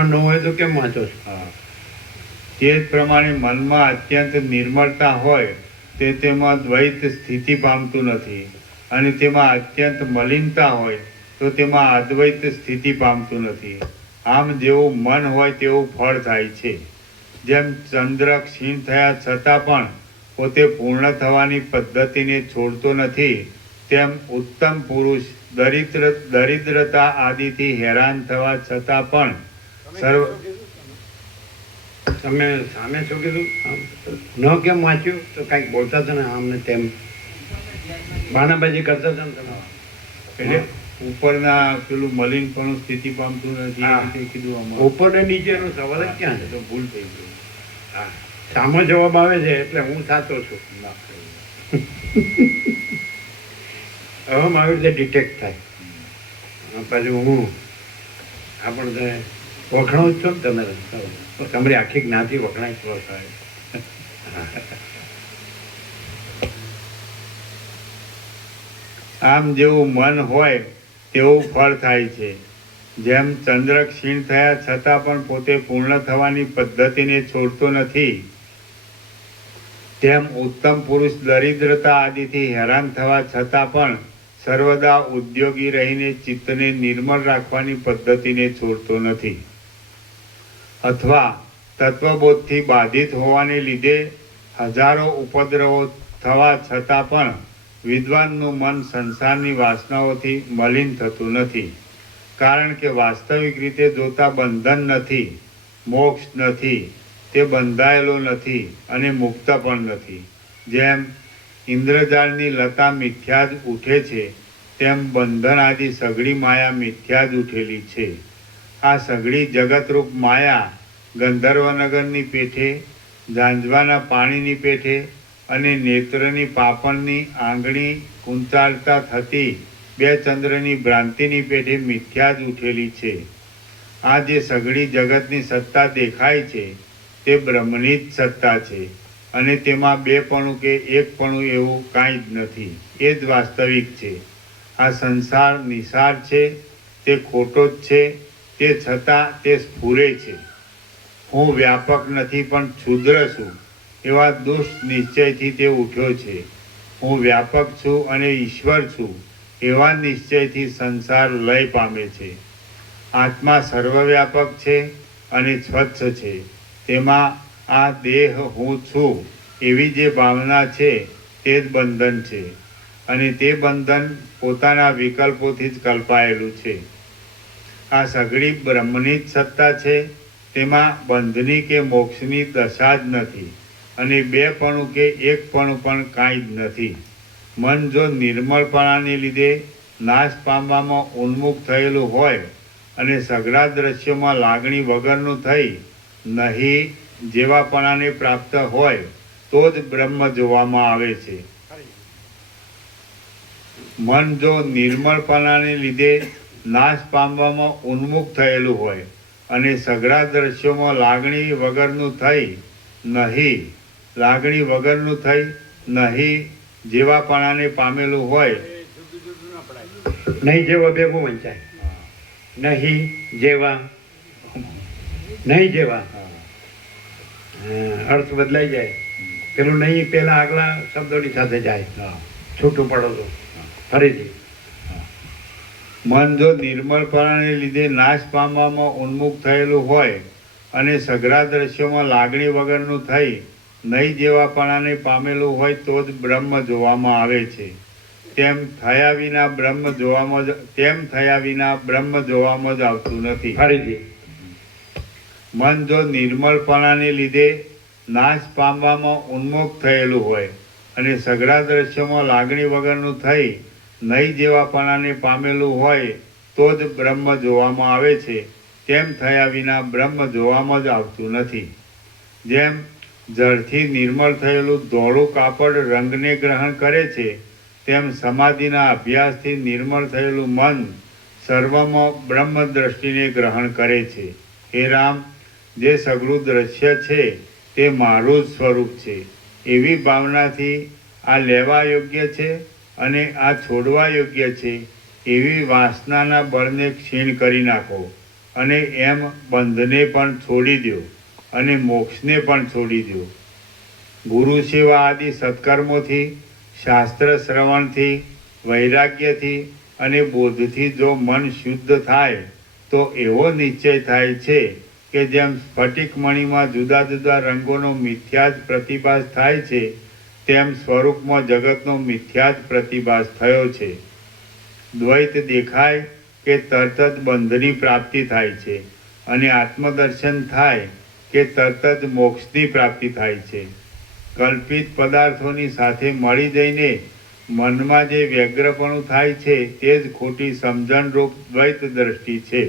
ન હોય તો કેમ વાંચો છો? હા, તે જ પ્રમાણે મનમાં અત્યંત નિર્મળતા હોય તે તેમાં દ્વૈત સ્થિતિ પામતું નથી, અને તેમાં અત્યંત મલિનતા હોય તો તેમાં અદ્વૈત સ્થિતિ પામતું નથી. આમ જેવું મન હોય તેવું ફળ થાય છે. જેમ ચંદ્ર ક્ષીણ થયા છતાં પણ પોતે પૂર્ણ થવાની પદ્ધતિને છોડતો નથી, તેમ ઉત્તમ પુરુષ દરિદ્રતા આદિથી હેરાન થવા છતાં પણ સર્વ તમે સામે શું કીધું? ન કેમ વાંચ્યું? તો કાંઈક બોલતા હતા ને આમ ને તેમ, બાનાબાજી કરતા હતા ને તમે. એટલે ઉપરના પેલું મલિનપણું સ્થિતિ પામતું નથી એ રીતે કીધું આમાં. ઉપર ને નીચેનો સવાલ જ ક્યાં છે? તો ભૂલ થઈ ગઈ. હા, સામો જવાબ આવે છે એટલે હું સાચો છું. હવે આવી રીતે ડિટેક્ટ થાય. પાછું હું આપણે વખણાવું જ છું ને તમે, તમારી આખી જ્ઞાતિ વખણાય જ થાય. આમ જેવું મન હોય તેવું ફળ થાય છે. જેમ ચંદ્ર ક્ષીણ થયા છતાં પણ પોતે પૂર્ણ થવાની પદ્ધતિને છોડતો નથી, તેમ ઉત્તમ પુરુષ દરિદ્રતા આદિથી હેરાન થવા છતાં પણ સર્વદા ઉદ્યોગી રહીને ચિત્તને નિર્મળ રાખવાની પદ્ધતિને છોડતો નથી. અથવા તત્વબોધથી બાધિત હોવાને લીધે હજારો ઉપદ્રવો થવા છતાં પણ વિદ્વાનનું મન સંસારની વાસનાઓથી મલિન થતું નથી. કારણ કે વાસ્તવિક રીતે જોતા બંધન નથી, મોક્ષ નથી, તે બંધાયેલો નથી અને મુક્ત પણ નથી. જેમ ઇન્દ્રજાળની લતા મિથ્યા જ ઉઠે છે તેમ બંધન આદિ સઘળી માયા મિથ્યા જ ઉઠેલી છે. આ સઘળી જગતરૂપ માયા ગંધર્વનગરની પેઠે, ઝાંઝવાના પાણીની પેઠે અને નેત્રની પાપણની આંગળી કુંચાળતા થતી બે ચંદ્રની ભ્રાંતિની પેઠે મિથ્યા જ ઉઠેલી છે. આ જે સઘળી જગતની સત્તા દેખાય છે તે બ્રહ્મની જ સત્તા છે, અને તેમાં બેપણું કે એકપણું એવું કાંઈ જ નથી. એ જ વાસ્તવિક છે. આ સંસાર નિસાર છે, તે ખોટો જ છે, તે છતાં તે સ્ફુરે છે. હું વ્યાપક નથી પણ ક્ષુદ્ર છું એવા દુષ્ટ નિશ્ચયથી તે ઉઠ્યો છે. હું વ્યાપક છું અને ઈશ્વર છું એવા નિશ્ચયથી સંસાર લય પામે છે. આત્મા સર્વવ્યાપક છે અને સ્વચ્છ છે. તેમાં આ દેહ હું છું એવી જે ભાવના છે તે જ બંધન છે, અને તે બંધન પોતાના વિકલ્પોથી જ કલ્પાયેલું છે. આ સઘળી બ્રહ્મની જ સત્તા છે. તેમાં બંધની કે મોક્ષની દશા જ નથી અને બેપણું કે એકપણું પણ કાંઈ જ નથી. મન જો નિર્મળપણાને લીધે નાશ પામવામાં ઉન્મુખ થયેલું હોય અને સઘળા દ્રશ્યોમાં લાગણી વગરનું થઈ નહીં જેવાપણાને પ્રાપ્ત હોય તો જ બ્રહ્મ જોવામાં આવે છે. મન જો નિર્મળપણાને લીધે નાશ પામવામાં ઉન્મુખ થયેલું હોય અને સઘળા દ્રશ્યોમાં લાગણી વગરનું થઈ નહીં જેવાપણાને પામેલું હોય જુદું જુદું ના પડાય. નહીં જેવા ભેગું વંચાય. નહીં જેવા અર્થ બદલાઈ જાય. પેલું નહીં પેલા આગલા શબ્દોની સાથે જાય. છૂટું પડો તો ફરીથી. મન જો નિર્મળપણાને લીધે નાશ પામવામાં ઉન્મુખ થયેલું હોય અને સઘળા દ્રશ્યોમાં લાગણી વગરનું થઈ નહીં જેવાપણાને પામેલું હોય તો જ બ્રહ્મ જોવામાં આવે છે. તેમ થયા વિના બ્રહ્મ જોવામાં જ આવતું નથી. ફરીથી. મન જો નિર્મળપણાને લીધે નાશ પામવામાં ઉન્મુખ થયેલું હોય અને સઘળા દ્રશ્યોમાં લાગણી વગરનું થઈ નહીં જેવાપણાને પામેલું હોય તો જ બ્રહ્મ જોવામાં આવે છે. તેમ થયા વિના બ્રહ્મ જોવામાં જ આવતું નથી. જેમ જળથી નિર્મળ થયેલું ધોળું કાપડ રંગને ગ્રહણ કરે છે તેમ સમાધિના અભ્યાસથી નિર્મળ થયેલું મન સર્વમાં બ્રહ્મ દ્રષ્ટિને ગ્રહણ કરે છે. હે રામ, જે સઘળું દ્રશ્ય છે તે મારું જ સ્વરૂપ છે એવી ભાવનાથી આ લેવા યોગ્ય છે અને આ છોડવા યોગ્ય છે એવી વાસનાના બળને ક્ષીણ કરી નાખો અને એમ બંધને પણ છોડી દો અને મોક્ષને પણ છોડી દો. ગુરુ સેવા આદિ સત્કર્મોથી, શાસ્ત્ર શ્રવણથી, વૈરાગ્યથી અને બોધથી જો મન શુદ્ધ થાય તો એવો નિશ્ચય થાય છે કે જેમ સ્ફટિકમણીમાં જુદા જુદા રંગોનો મિથ્યા જ પ્રતિભાસ થાય છે તેમ સ્વરૂપમાં જગતનો મિથ્યા જ પ્રતિભાસ થયો છે. દ્વૈત દેખાય કે તરત જ બંધની પ્રાપ્તિ થાય છે અને આત્મદર્શન થાય કે તરત જ મોક્ષની પ્રાપ્તિ થાય છે. કલ્પિત પદાર્થોની સાથે મળી જઈને મનમાં જે વ્યગ્રપણું થાય છે તે જ ખોટી સમજણરૂપ દ્વૈત દ્રષ્ટિ છે.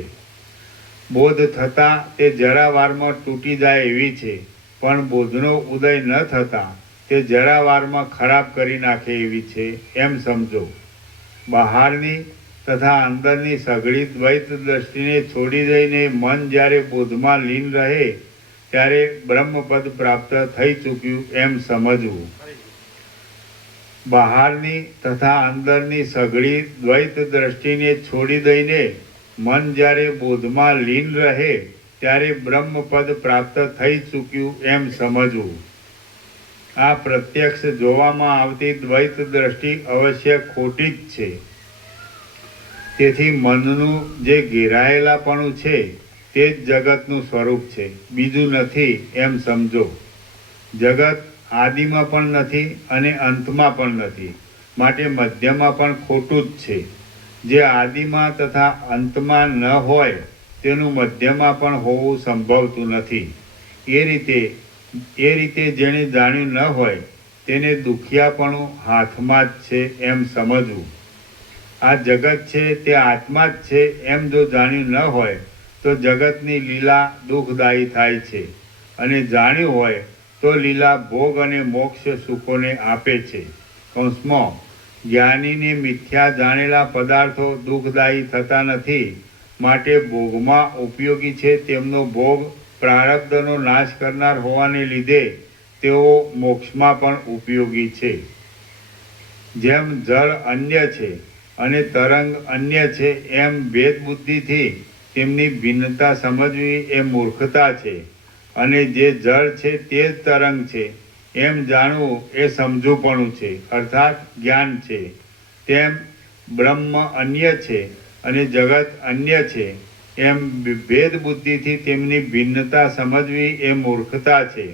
બોધ થતાં તે જરાવારમાં તૂટી જાય એવી છે, પણ બોધનો ઉદય ન થતાં તે જરાવારમાં ખરાબ કરી નાખે એવી છે એમ સમજો. બહારની તથા અંદરની સઘળી દ્વૈત દ્રષ્ટિને છોડી દઈને મન જ્યારે બોધમાં લીન રહે ત્યારે બ્રહ્મપદ પ્રાપ્ત થઈ ચૂક્યું એમ સમજવું. બહારની તથા અંદરની સઘળી દ્વૈત દ્રષ્ટિને છોડી દઈને મન જ્યારે બોધમાં લીન રહે ત્યારે બ્રહ્મપદ પ્રાપ્ત થઈ ચૂક્યું એમ સમજવું. આ પ્રત્યક્ષ જોવામાં આવતી દ્વૈત દ્રષ્ટિ અવશ્ય ખોટી જ છે. તેથી મનનું જે ઘેરાયેલાપણું છે તે જ જગતનું સ્વરૂપ છે, બીજું નથી એમ સમજો. જગત આદિમાં પણ નથી અને અંતમાં પણ નથી, માટે મધ્યમાં પણ ખોટું જ છે. જે આદિમાં તથા અંતમાં ન હોય તેનું મધ્યમાં પણ હોવું સંભવતું નથી. એ રીતે જેણે જાણ્યું ન હોય તેને દુખિયાપણું હાથમાં જ છે એમ સમજવું. આ જગત છે તે આત્મા જ છે એમ જો જાણ્યું ન હોય તો જગતની લીલા દુઃખદાયી થાય છે, અને જાણ્યું હોય તો લીલા ભોગ અને મોક્ષ સુખોને આપે છે. કૌંસમાં જ્ઞાનીને મિથ્યા જાણેલા પદાર્થો દુઃખદાયી થતા નથી, માટે ભોગમાં ઉપયોગી છે તેમનો ભોગ પ્રારબ્ધનો નાશ કરનાર હોવાને લીધે તેઓ મોક્ષમાં પણ ઉપયોગી છે. જેમ જળ અન્ય છે અને તરંગ અન્ય છે એમ ભેદ બુદ્ધિથી તેમની ભિન્નતા સમજવી એ મૂર્ખતા છે, અને જે જળ છે તે જ તરંગ છે એમ જાણવું એ સમજુપણું છે, અર્થાત જ્ઞાન છે. તેમ બ્રહ્મ અન્ય છે અને જગત અન્ય છે એમ ભેદ બુદ્ધિથી તેમની ભિન્નતા સમજવી એ મૂર્ખતા છે,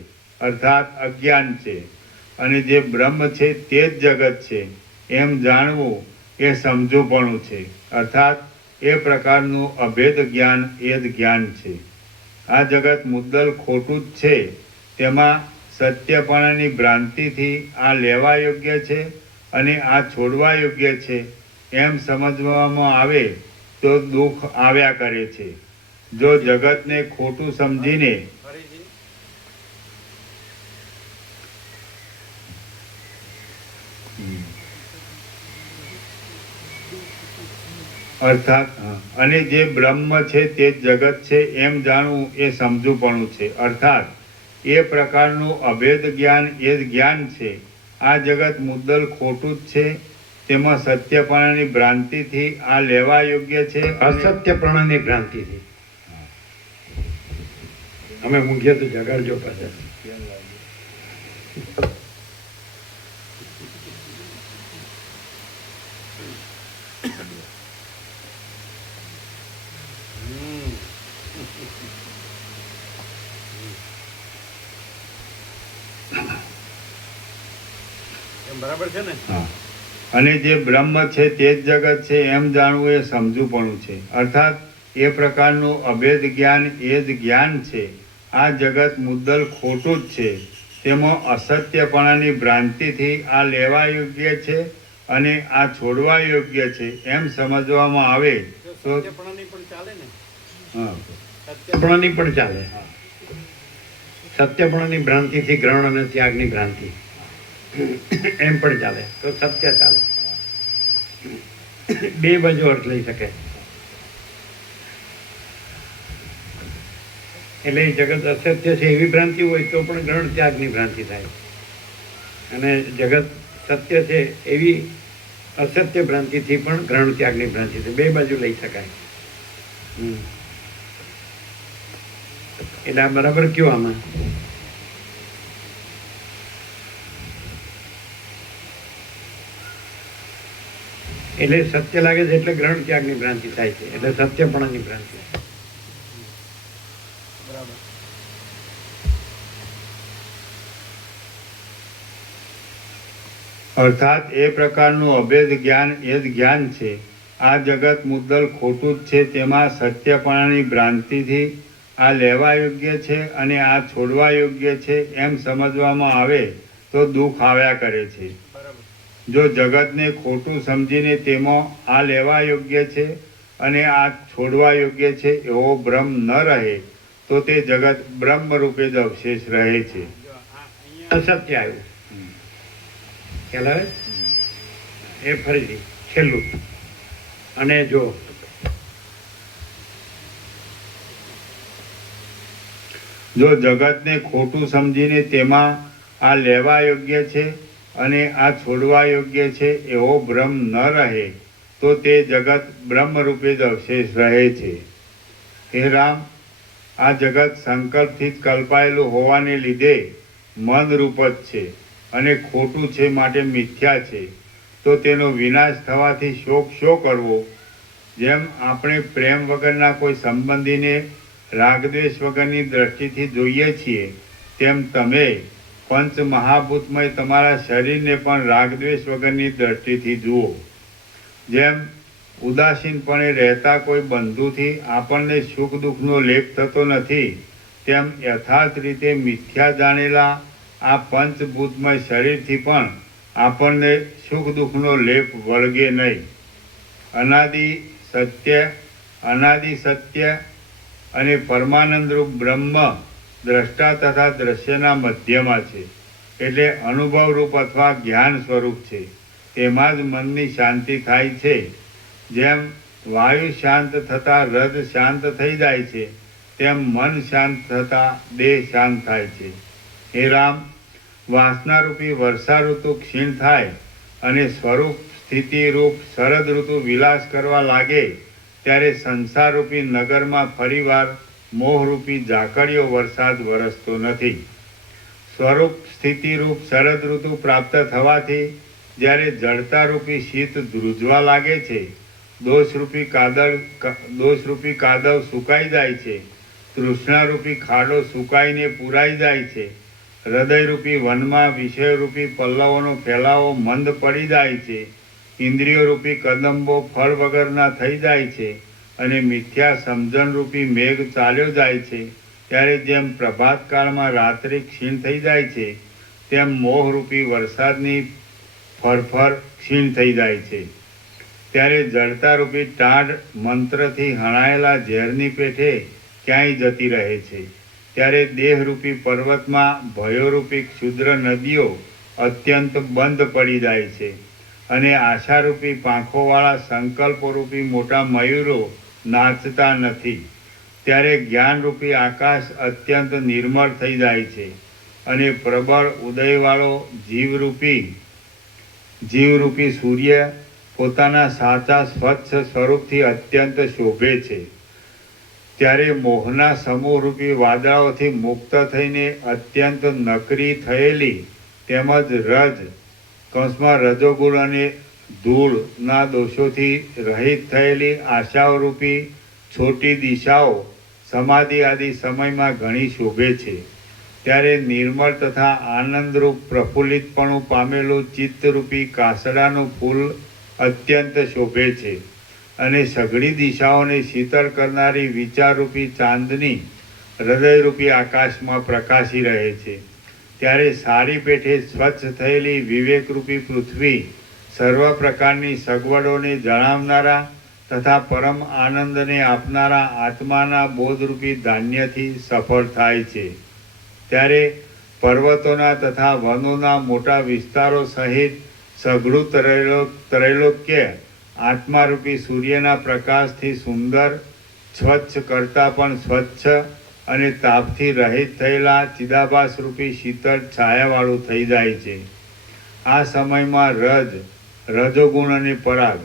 અર્થાત અજ્ઞાન છે. અને જે બ્રહ્મ છે તે જ જગત છે એમ જાણવું એ સમજુપણું છે, અર્થાત એ એ પ્રકારનું અભેદ જ્ઞાન એ જ જ્ઞાન છે. આ જગત મુદ્દલ ખોટું જ છે, તેમાં સત્યપણાની ભ્રાંતિથી આ લેવા યોગ્ય છે અને આ છોડવા યોગ્ય છે એમ સમજવામાં આવે તો દુઃખ આવ્યા કરે છે. જો જગતને ખોટું સમજીને ફરીથી અર્થાત અને જે બ્રહ્મ છે તે જ જગત છે એમ જાણવું એ સમજુપણું છે. અર્થાત એ પ્રકારનું અભેદ જ્ઞાન એ જ જ્ઞાન છે. આ જગત મુદ્દલ ખોટું જ છે, તેમાં સત્યપણાની ભ્રાંતિથી આ લેવા યોગ્ય છે. અસત્યપણાની ભ્રાંતિથી અમે મૂકીએ તો જગાડજો પાછા. એમ બરાબર છે ને? હા. અને જે બ્રહ્મ છે તે જ જગત છે એમ જાણવું એ સમજુપણું છે. અર્થાત એ પ્રકારનું અભેદ જ્ઞાન એ જ જ્ઞાન છે. આ જગત મુદ્દલ ખોટું જ છે, તેમાં અસત્યપણાની ભ્રાંતિથી આ લેવા યોગ્ય છે અને આ છોડવા યોગ્ય છે એમ સમજવામાં આવે તો સત્યપણાની પણ ચાલે ને? હા, સત્યપણાની પણ ચાલે. સત્યપણાની ભ્રાંતિથી ગ્રહણ અને ત્યાગની ભ્રાંતિ એમ પણ ચાલે તો સત્ય ચાલે. બે બાજુ અર્થ લઈ શકે. એટલે એ જગત અસત્ય છે એવી ભ્રાંતિ હોય તો પણ ગ્રહણ ત્યાગની ભ્રાંતિ થાય, અને જગત સત્ય છે એવી અસત્ય ભ્રાંતિથી પણ ગ્રહણ ત્યાગની ભ્રાંતિ થાય. બે બાજુ લઈ શકાય. એટલે આ બરાબર કયું આમાં? એટલે સત્ય લાગે છે એટલે ગ્રહણ ત્યાગની ભ્રાંતિ થાય છે, એટલે સત્યપણાની ભ્રાંતિ. બરાબર. અર્થાત એ પ્રકારનું અભેદ જ્ઞાન એ જ જ્ઞાન છે. આ જગત મુદ્દલ ખોટું જ છે, તેમાં સત્યપણાની ભ્રાંતિથી આ લેવા યોગ્ય છે અને આ છોડવા યોગ્ય છે એમ સમજવામાં આવે તો દુઃખ આવ્યા કરે છે. બરાબર. જો જગતને ખોટું સમજીને તેમાં આ લેવા યોગ્ય છે અને આ છોડવા યોગ્ય છે એવો ભ્રમ ન રહે તો તે જગત બ્રહ્મ રૂપે જ અવશેષ રહે છે. જો આ અહીંયા અસત્ય આવ્યું ખ્યાલ આવે? એ ફરીથી છેલ્લું. અને જો જગતને ખોટું સમજીને તેમાં આ લેવા યોગ્ય છે અને આ છોડવા યોગ્ય છે એવો ભ્રમ ન રહે તો તે જગત બ્રહ્મ રૂપે જ અવશેષ રહે છે. હે રામ, આ જગત સંકલ્પથી જ કલ્પાયેલું હોવાને લીધે મનરૂપ જ છે અને ખોટું છે માટે મિથ્યા છે, તો તેનો વિનાશ થવાથી શોક શો કરવો? જેમ આપણે પ્રેમ વગરના કોઈ સંબંધીને રાગદ્વેષ વગરની દ્રષ્ટિથી જોઈએ છીએ, તેમ તમે પંચ મહાભૂતમય તમારા શરીરને પણ રાગદ્વેષ વગરની દ્રષ્ટિથી જુઓ. જેમ ઉદાસીનપણે રહેતા કોઈ બંધુથી આપણને સુખ દુઃખનો લેપ થતો નથી, તેમ યથાર્થ રીતે મિથ્યા જાણેલા આ પંચભૂતમય શરીરથી પણ આપણને સુખ દુઃખનો લેપ વળગે નહીં. અનાદિ સત્ય અને પરમાનંદરૂપ બ્રહ્મ દ્રષ્ટા તથા દ્રશ્યના મધ્યમાં છે, એટલે અનુભવરૂપ અથવા જ્ઞાન સ્વરૂપ છે. તેમાં જ મનની શાંતિ થાય છે. જેમ વાયુ શાંત થતાં હૃદ શાંત થઈ જાય છે, તેમ મન શાંત થતાં દેહ શાંત થાય છે. હે રામ, વાસનારૂપી વર્ષા ઋતુ ક્ષીણ થાય અને સ્વરૂપ સ્થિતિરૂપ શરદ ઋતુ વિલાસ કરવા લાગે ત્યારે સંસારરૂપી નગરમાં ફરીવાર મોહરૂપી ઝાકળિયો વરસાદ વરસતો નથી. સ્વરૂપ સ્થિતિરૂપ શરદ ઋતુ પ્રાપ્ત થવાથી જ્યારે જડતારૂપી શીત ધ્રુજવા લાગે છે, દોષરૂપી કાદવ સુકાઈ જાય છે, તૃષ્ણારૂપી ખાડો સુકાઈને પૂરાઈ જાય છે, હૃદયરૂપી વનમાં વિષયરૂપી પલ્લવોનો ફેલાવો મંદ પડી જાય છે, ઇન્દ્રિયોરૂપી કદંબો ફળ વગરના થઈ જાય છે અને મિથ્યા સમજણરૂપી મેઘ ચાલ્યો જાય છે, ત્યારે જેમ પ્રભાતકાળમાં રાત્રિ ક્ષીણ થઈ જાય છે, તેમ મોહરૂપી વરસાદની ફરફર ક્ષીણ થઈ જાય છે. ત્યારે જળતારૂપી ટાઢ મંત્રથી હણાયેલા ઝેરની પેઠે ક્યાંય જતી રહે છે. ત્યારે દેહરૂપી પર્વતમાં ભયોરૂપી ક્ષુદ્ર નદીઓ અત્યંત બંધ પડી જાય છે, અને આશારૂપી પાંખોવાળા સંકલ્પોરૂપી મોટા મયુરો નાચતા નથી. ત્યારે જ્ઞાનરૂપી આકાશ અત્યંત નિર્મળ થઈ જાય છે, અને પ્રબળ ઉદયવાળો જીવરૂપી સૂર્ય પોતાના સાચા સ્વચ્છ સ્વરૂપથી અત્યંત શોભે છે. ત્યારે મોહના સમૂહરૂપી વાદળોથી મુક્ત થઈને અત્યંત નકરી થયેલી તેમજ રજોગુણ અને ધૂળના દોષોથી રહિત થયેલી આશાઓરૂપી છોટી દિશાઓ સમાધિ આદિ સમયમાં ઘણી શોભે છે. ત્યારે નિર્મળ તથા આનંદરૂપ પ્રફુલ્લિતપણું પામેલું ચિત્તરૂપી કાસડાનું ફૂલ અત્યંત શોભે છે, અને સઘળી દિશાઓને શીતળ કરનારી વિચારરૂપી ચાંદની હૃદયરૂપી આકાશમાં પ્રકાશી રહે છે. ત્યારે સારી પેઠે સ્વચ્છ થયેલી વિવેકરૂપી પૃથ્વી સર્વ પ્રકારની સગવડોને જણાવનારા તથા પરમ આનંદને આપનારા આત્માના બોધરૂપી ધાન્યથી સફળ થાય છે. ત્યારે પર્વતોના તથા વનોના મોટા વિસ્તારો સહિત સઘળું ત્રૈલોક્ય આત્મારૂપી સૂર્યના પ્રકાશથી સુંદર, સ્વચ્છ કરતાં પણ સ્વચ્છ અને તાપથી રહિત થયેલા ચિદાભાસરૂપી શીતળ છાયાવાળું થઈ જાય છે. આ સમયમાં રજોગુણ અને પરાગ,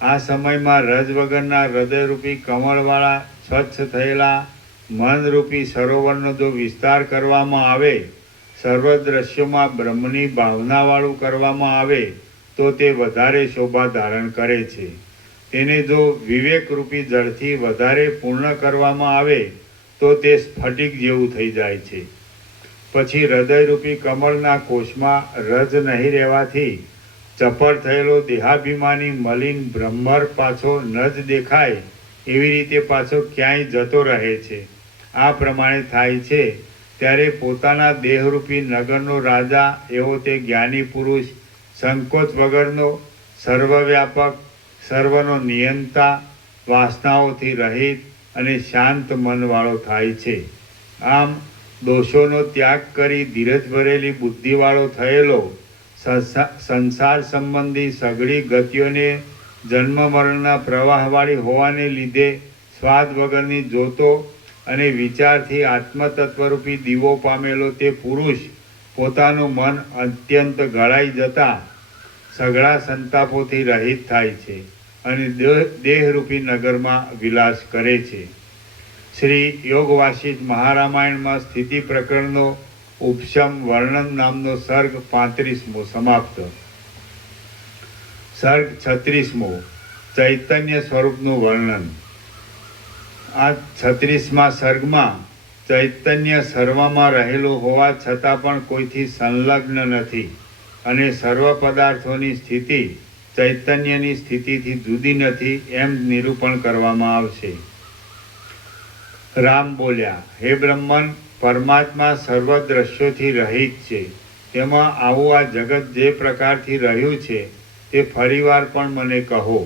આ સમયમાં રજ વગરના હૃદયરૂપી કમળવાળા સ્વચ્છ થયેલા મનરૂપી સરોવરનો જો વિસ્તાર કરવામાં આવે, સર્વ દ્રશ્યોમાં બ્રહ્મની ભાવનાવાળું કરવામાં આવે તો તે વધારે શોભા ધારણ કરે છે. તેને જો વિવેકરૂપી જળથી વધારે પૂર્ણ કરવામાં આવે તો તે સ્ફટિક જેવું થઈ જાય છે. પછી હૃદયરૂપી કમળના કોષમાં રજ નહીં રહેવાથી ચપળ થયેલો દેહાભિમાની મલિન બ્રહ્મર પાછો ન જ દેખાય એવી રીતે પાછો ક્યાંય જતો રહે છે. આ પ્રમાણે થાય છે. ત્યારે પોતાના દેહરૂપી નગરનો રાજા એવો તે જ્ઞાની પુરુષ સંકોચ વગરનો, સર્વવ્યાપક, સર્વનો નિયંતા, વાસનાઓથી રહિત અને શાંત મનવાળો થાય છે. આમ દોષોનો ત્યાગ કરી ધીરજ ભરેલી બુદ્ધિવાળો થયેલો સંસાર સંબંધી સઘળી ગતિઓને જન્મ મરણના પ્રવાહવાળી હોવાને લીધે સ્વાદ વગરની જોતો અને વિચારથી આત્મતત્વરૂપી દીવો પામેલો તે પુરુષ પોતાનું મન અત્યંત ગળાઈ જતા સઘળા સંતાપોથી રહિત થાય છે અને દેહરૂપી નગરમાં વિલાસ કરે છે. શ્રી યોગ વાસિષ્ઠ મહારામાયણમાં સ્થિતિ પ્રકરણનો ઉપશમ વર્ણન નામનો સર્ગ 35મો સમાપ્ત. સર્ગ 36મો ચૈતન્ય સ્વરૂપનું વર્ણન. આ 36મા સર્ગમાં ચૈતન્ય સર્વમાં રહેલું હોવા છતાં પણ કોઈથી સંલગ્ન નથી અને સર્વ પદાર્થોની સ્થિતિ ચૈતન્યની સ્થિતિથી જુદી નથી એમ નિરૂપણ કરવામાં આવશે. રામ બોલ્યા, હે બ્રહ્મન, પરમાત્મા સર્વ દ્રશ્યોથી રહિત છે. તેમાં આવું આ જગત જે પ્રકારથી રહ્યું છે તે ફરીવાર પણ મને કહો,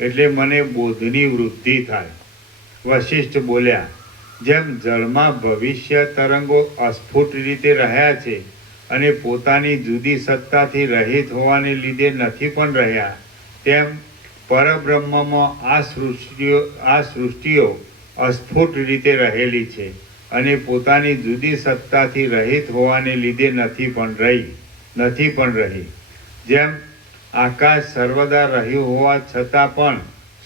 એટલે મને બોધની વૃદ્ધિ થાય. વશિષ્ઠ બોલ્યા, જેમ જળમાં ભવિષ્ય તરંગો અસ્ફુટ રીતે રહ્યા છે અને પોતાની જુદી સત્તાથી રહિત હોવાને લીધે નથી પણ રહ્યા, તેમ પરબ્રહ્મમાં આ સૃષ્ટિઓ અસ્ફુટ રીતે રહેલી છે અને પોતાની જુદી સત્તાથી રહિત હોવાને લીધે નથી પણ રહી. જેમ આકાશ સર્વદા રહ્યું હોવા છતાં પણ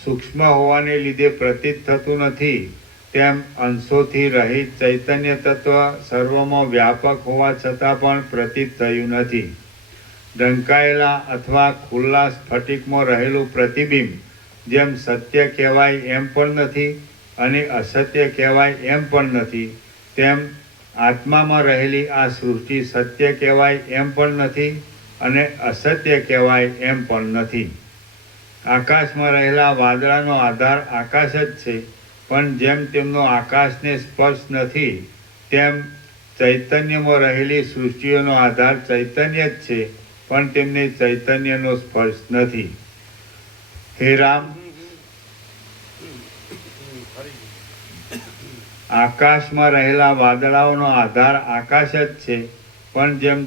સૂક્ષ્મ હોવાને લીધે પ્રતીત થતું નથી, તેમ અંશોથી રહિત ચૈતન્ય તત્વ સર્વમાં વ્યાપક હોવા છતાં પણ પ્રતીત થયું નથી. ઢંકાયેલા અથવા ખુલ્લા સ્ફટિકમાં રહેલું પ્રતિબિંબ જેમ સત્ય કહેવાય એમ પણ નથી અને અસત્ય કહેવાય એમ પણ નથી, તેમ આત્મામાં રહેલી આ સૃષ્ટિ સત્ય કહેવાય એમ પણ નથી અને અસત્ય કહેવાય એમ પણ નથી. આકાશમાં રહેલા વાદળાનો આધાર આકાશ જ છે, પણ જેમ તેમનો આકાશને સ્પર્શ નથી, તેમ ચૈતન્યમાં રહેલી સૃષ્ટિઓનો આધાર ચૈતન્ય જ છે, પણ તેમને ચૈતન્યનો સ્પર્શ નથી. હે રામ, આકાશમાં રહેલા વાદળાઓનો આધાર આકાશ જ છે, પણ જેમ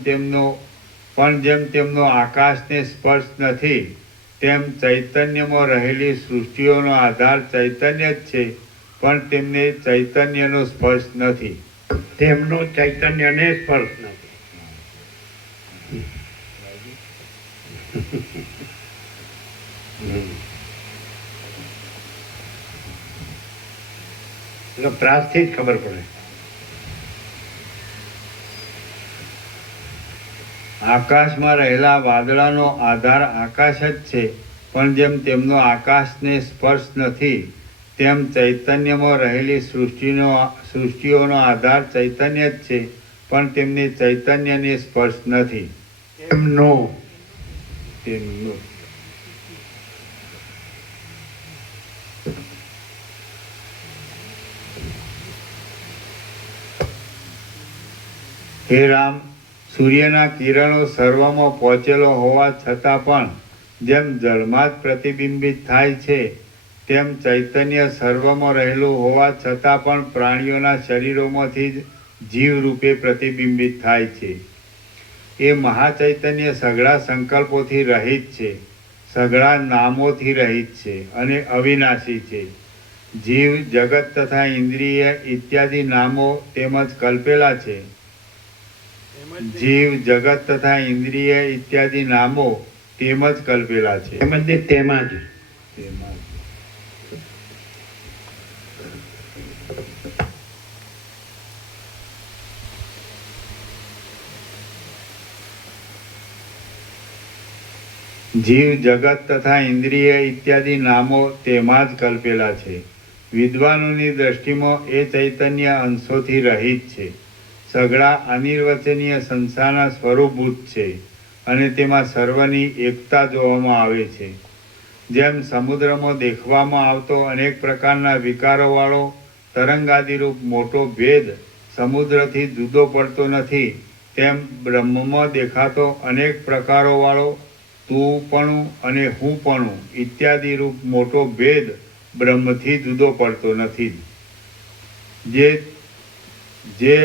તેમનો આકાશને સ્પર્શ નથી, તેમ ચૈતન્યમાં રહેલી સૃષ્ટિઓનો આધાર ચૈતન્ય જ છે, પણ તેમને ચૈતન્યનો સ્પર્શ નથી. તેમનો ચૈતન્યને સ્પર્શ નથી. એટલે પ્રાસથી જ ખબર પડે. આકાશમાં રહેલા વાદળાનો આધાર આકાશ જ છે, પણ જેમ તેમનો આકાશને સ્પર્શ નથી, તેમ ચૈતન્યમાં રહેલી સૃષ્ટિઓનો આધાર ચૈતન્ય જ છે, પણ તેમને ચૈતન્યને સ્પર્શ નથી. તેમનો હે રામ, સૂર્યના કિરણો સર્વમાં પહોંચેલો હોવા છતાં પણ જેમ જળમાં જ પ્રતિબિંબિત થાય છે, તેમ ચૈતન્ય સર્વમાં રહેલું હોવા છતાં પણ પ્રાણીઓના શરીરોમાંથી જ જીવ રૂપે પ્રતિબિંબિત થાય છે. એ મહાચૈતન્ય સઘળા સંકલ્પોથી રહિત છે, સઘળા નામોથી રહિત છે અને અવિનાશી છે. જીવ, જગત તથા ઇન્દ્રિય ઇત્યાદિ નામો તેમજ કલ્પેલા છે. જીવ, જગત તથા ઇન્દ્રિય ઇત્યાદિ નામો તેમજ કલ્પેલા છે. તેમાં જ જીવ, જગત તથા ઇન્દ્રિય ઇત્યાદિ નામો તેમાં જ કલ્પેલા છે. વિદ્વાનોની દ્રષ્ટિમાં એ ચૈતન્ય અંશોથી રહિત છે, સઘળા અનિર્વચનીય સંસારના સ્વરૂપભૂત છે અને તેમાં સર્વની એકતા જોવામાં આવે છે. જેમ સમુદ્રમાં દેખવામાં આવતો અનેક પ્રકારના વિકારોવાળો તરંગાદિરૂપ મોટો ભેદ સમુદ્રથી જુદો પડતો નથી, તેમ બ્રહ્મમાં દેખાતો અનેક પ્રકારોવાળો તુંપણું અને હુંપણું ઇત્યાદિ રૂપ મોટો ભેદ બ્રહ્મથી જુદો પડતો નથી. જે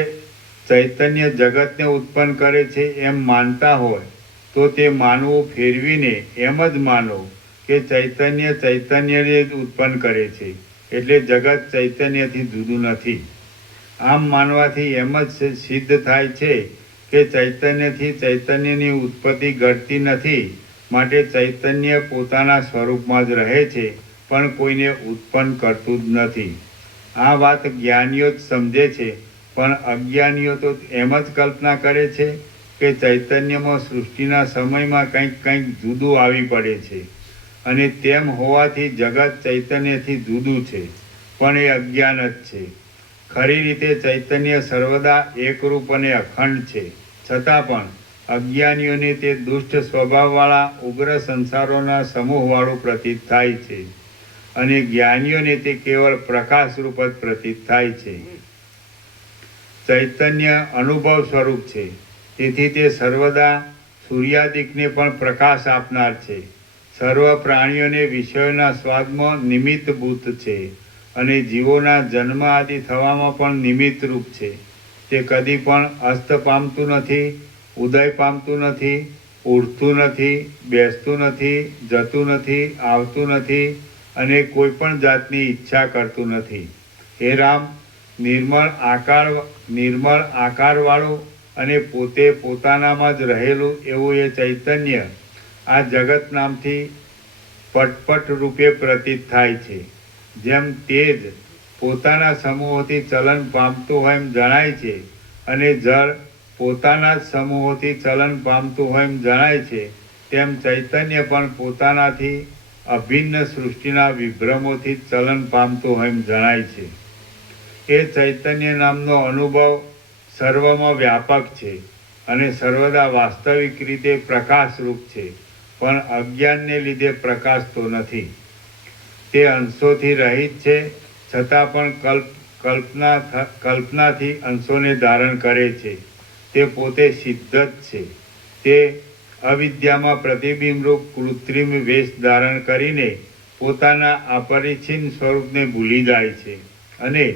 ચૈતન્ય જગતને ઉત્પન્ન કરે છે એમ માનતા હોય તો તે માનવું ફેરવીને એમ જ માનો કે ચૈતન્યને જ ઉત્પન્ન કરે છે, એટલે જગત ચૈતન્યથી જુદું નથી. આમ માનવાથી એમ જ સિદ્ધ થાય છે કે ચૈતન્યથી ચૈતન્યની ઉત્પત્તિ ઘટતી નથી, માટે ચૈતન્ય પોતાના સ્વરૂપમાં જ રહે છે, પણ કોઈને ઉત્પન્ન કરતું જ નથી. આ વાત જ્ઞાનીઓ જ સમજે છે, પણ અજ્ઞાનીઓ તો એમ જ કલ્પના કરે છે કે ચૈતન્યમાં સૃષ્ટિના સમયમાં કંઈક જુદું આવી પડે છે અને તેમ હોવાથી જગત ચૈતન્યથી જુદું છે, પણ એ અજ્ઞાન જ છે. ખરી રીતે ચૈતન્ય સર્વદા એકરૂપ અને અખંડ છે, છતાં પણ અજ્ઞાનીઓને તે દુષ્ટ સ્વભાવવાળા ઉગ્ર સંસારોના સમૂહવાળું પ્રતીત થાય છે અને જ્ઞાનીઓને તે કેવળ પ્રકાશરૂપ જ પ્રતીત થાય છે. ચૈતન્ય અનુભવ સ્વરૂપ છે, તેથી તે સર્વદા સૂર્યાદિકને પણ પ્રકાશ આપનાર છે. સર્વ પ્રાણીઓને વિષયોના સ્વાદમાં નિમિત્તભૂત છે અને જીવોના જન્મ આદિ થવામાં પણ નિમિત્તરૂપ છે. તે કદી પણ અસ્ત પામતું નથી, ઉદય પામતું નથી, ઉઠતું નથી, બેસતું નથી, જતું નથી, આવતું નથી અને કોઈ પણ જાતની ઈચ્છા કરતું નથી. હે રામ, નિર્મળ આકારવાળું અને પોતે પોતાનામાં જ રહેલું એવું એ ચૈતન્ય આ જગત નામથી પટપટ રૂપે પ્રતીત થાય છે. જેમ તેજ પોતાના સમૂહોથી ચલન પામતું હોય એમ જણાય છે અને જળ પોતાના જ સમૂહોથી ચલન પામતું હોય એમ જણાય છે, તેમ ચૈતન્ય પણ પોતાનાથી અભિન્ન સૃષ્ટિના વિભ્રમોથી ચલન પામતું હોય એમ જણાય છે. એ ચૈતન્ય નામનો અનુભવ સર્વમાં વ્યાપક છે અને સર્વદા વાસ્તવિક રીતે પ્રકાશરૂપ છે, પણ અજ્ઞાનને લીધે પ્રકાશતો નથી. તે અંશોથી રહિત છે, છતાં પણ કલ્પનાથી અંશોને ધારણ કરે છે. તે પોતે સિદ્ધ જ છે. તે અવિદ્યામાં પ્રતિબિંબરૂપ કૃત્રિમ વેશ ધારણ કરીને પોતાના અપરિચ્છિન્ન સ્વરૂપને ભૂલી જાય છે અને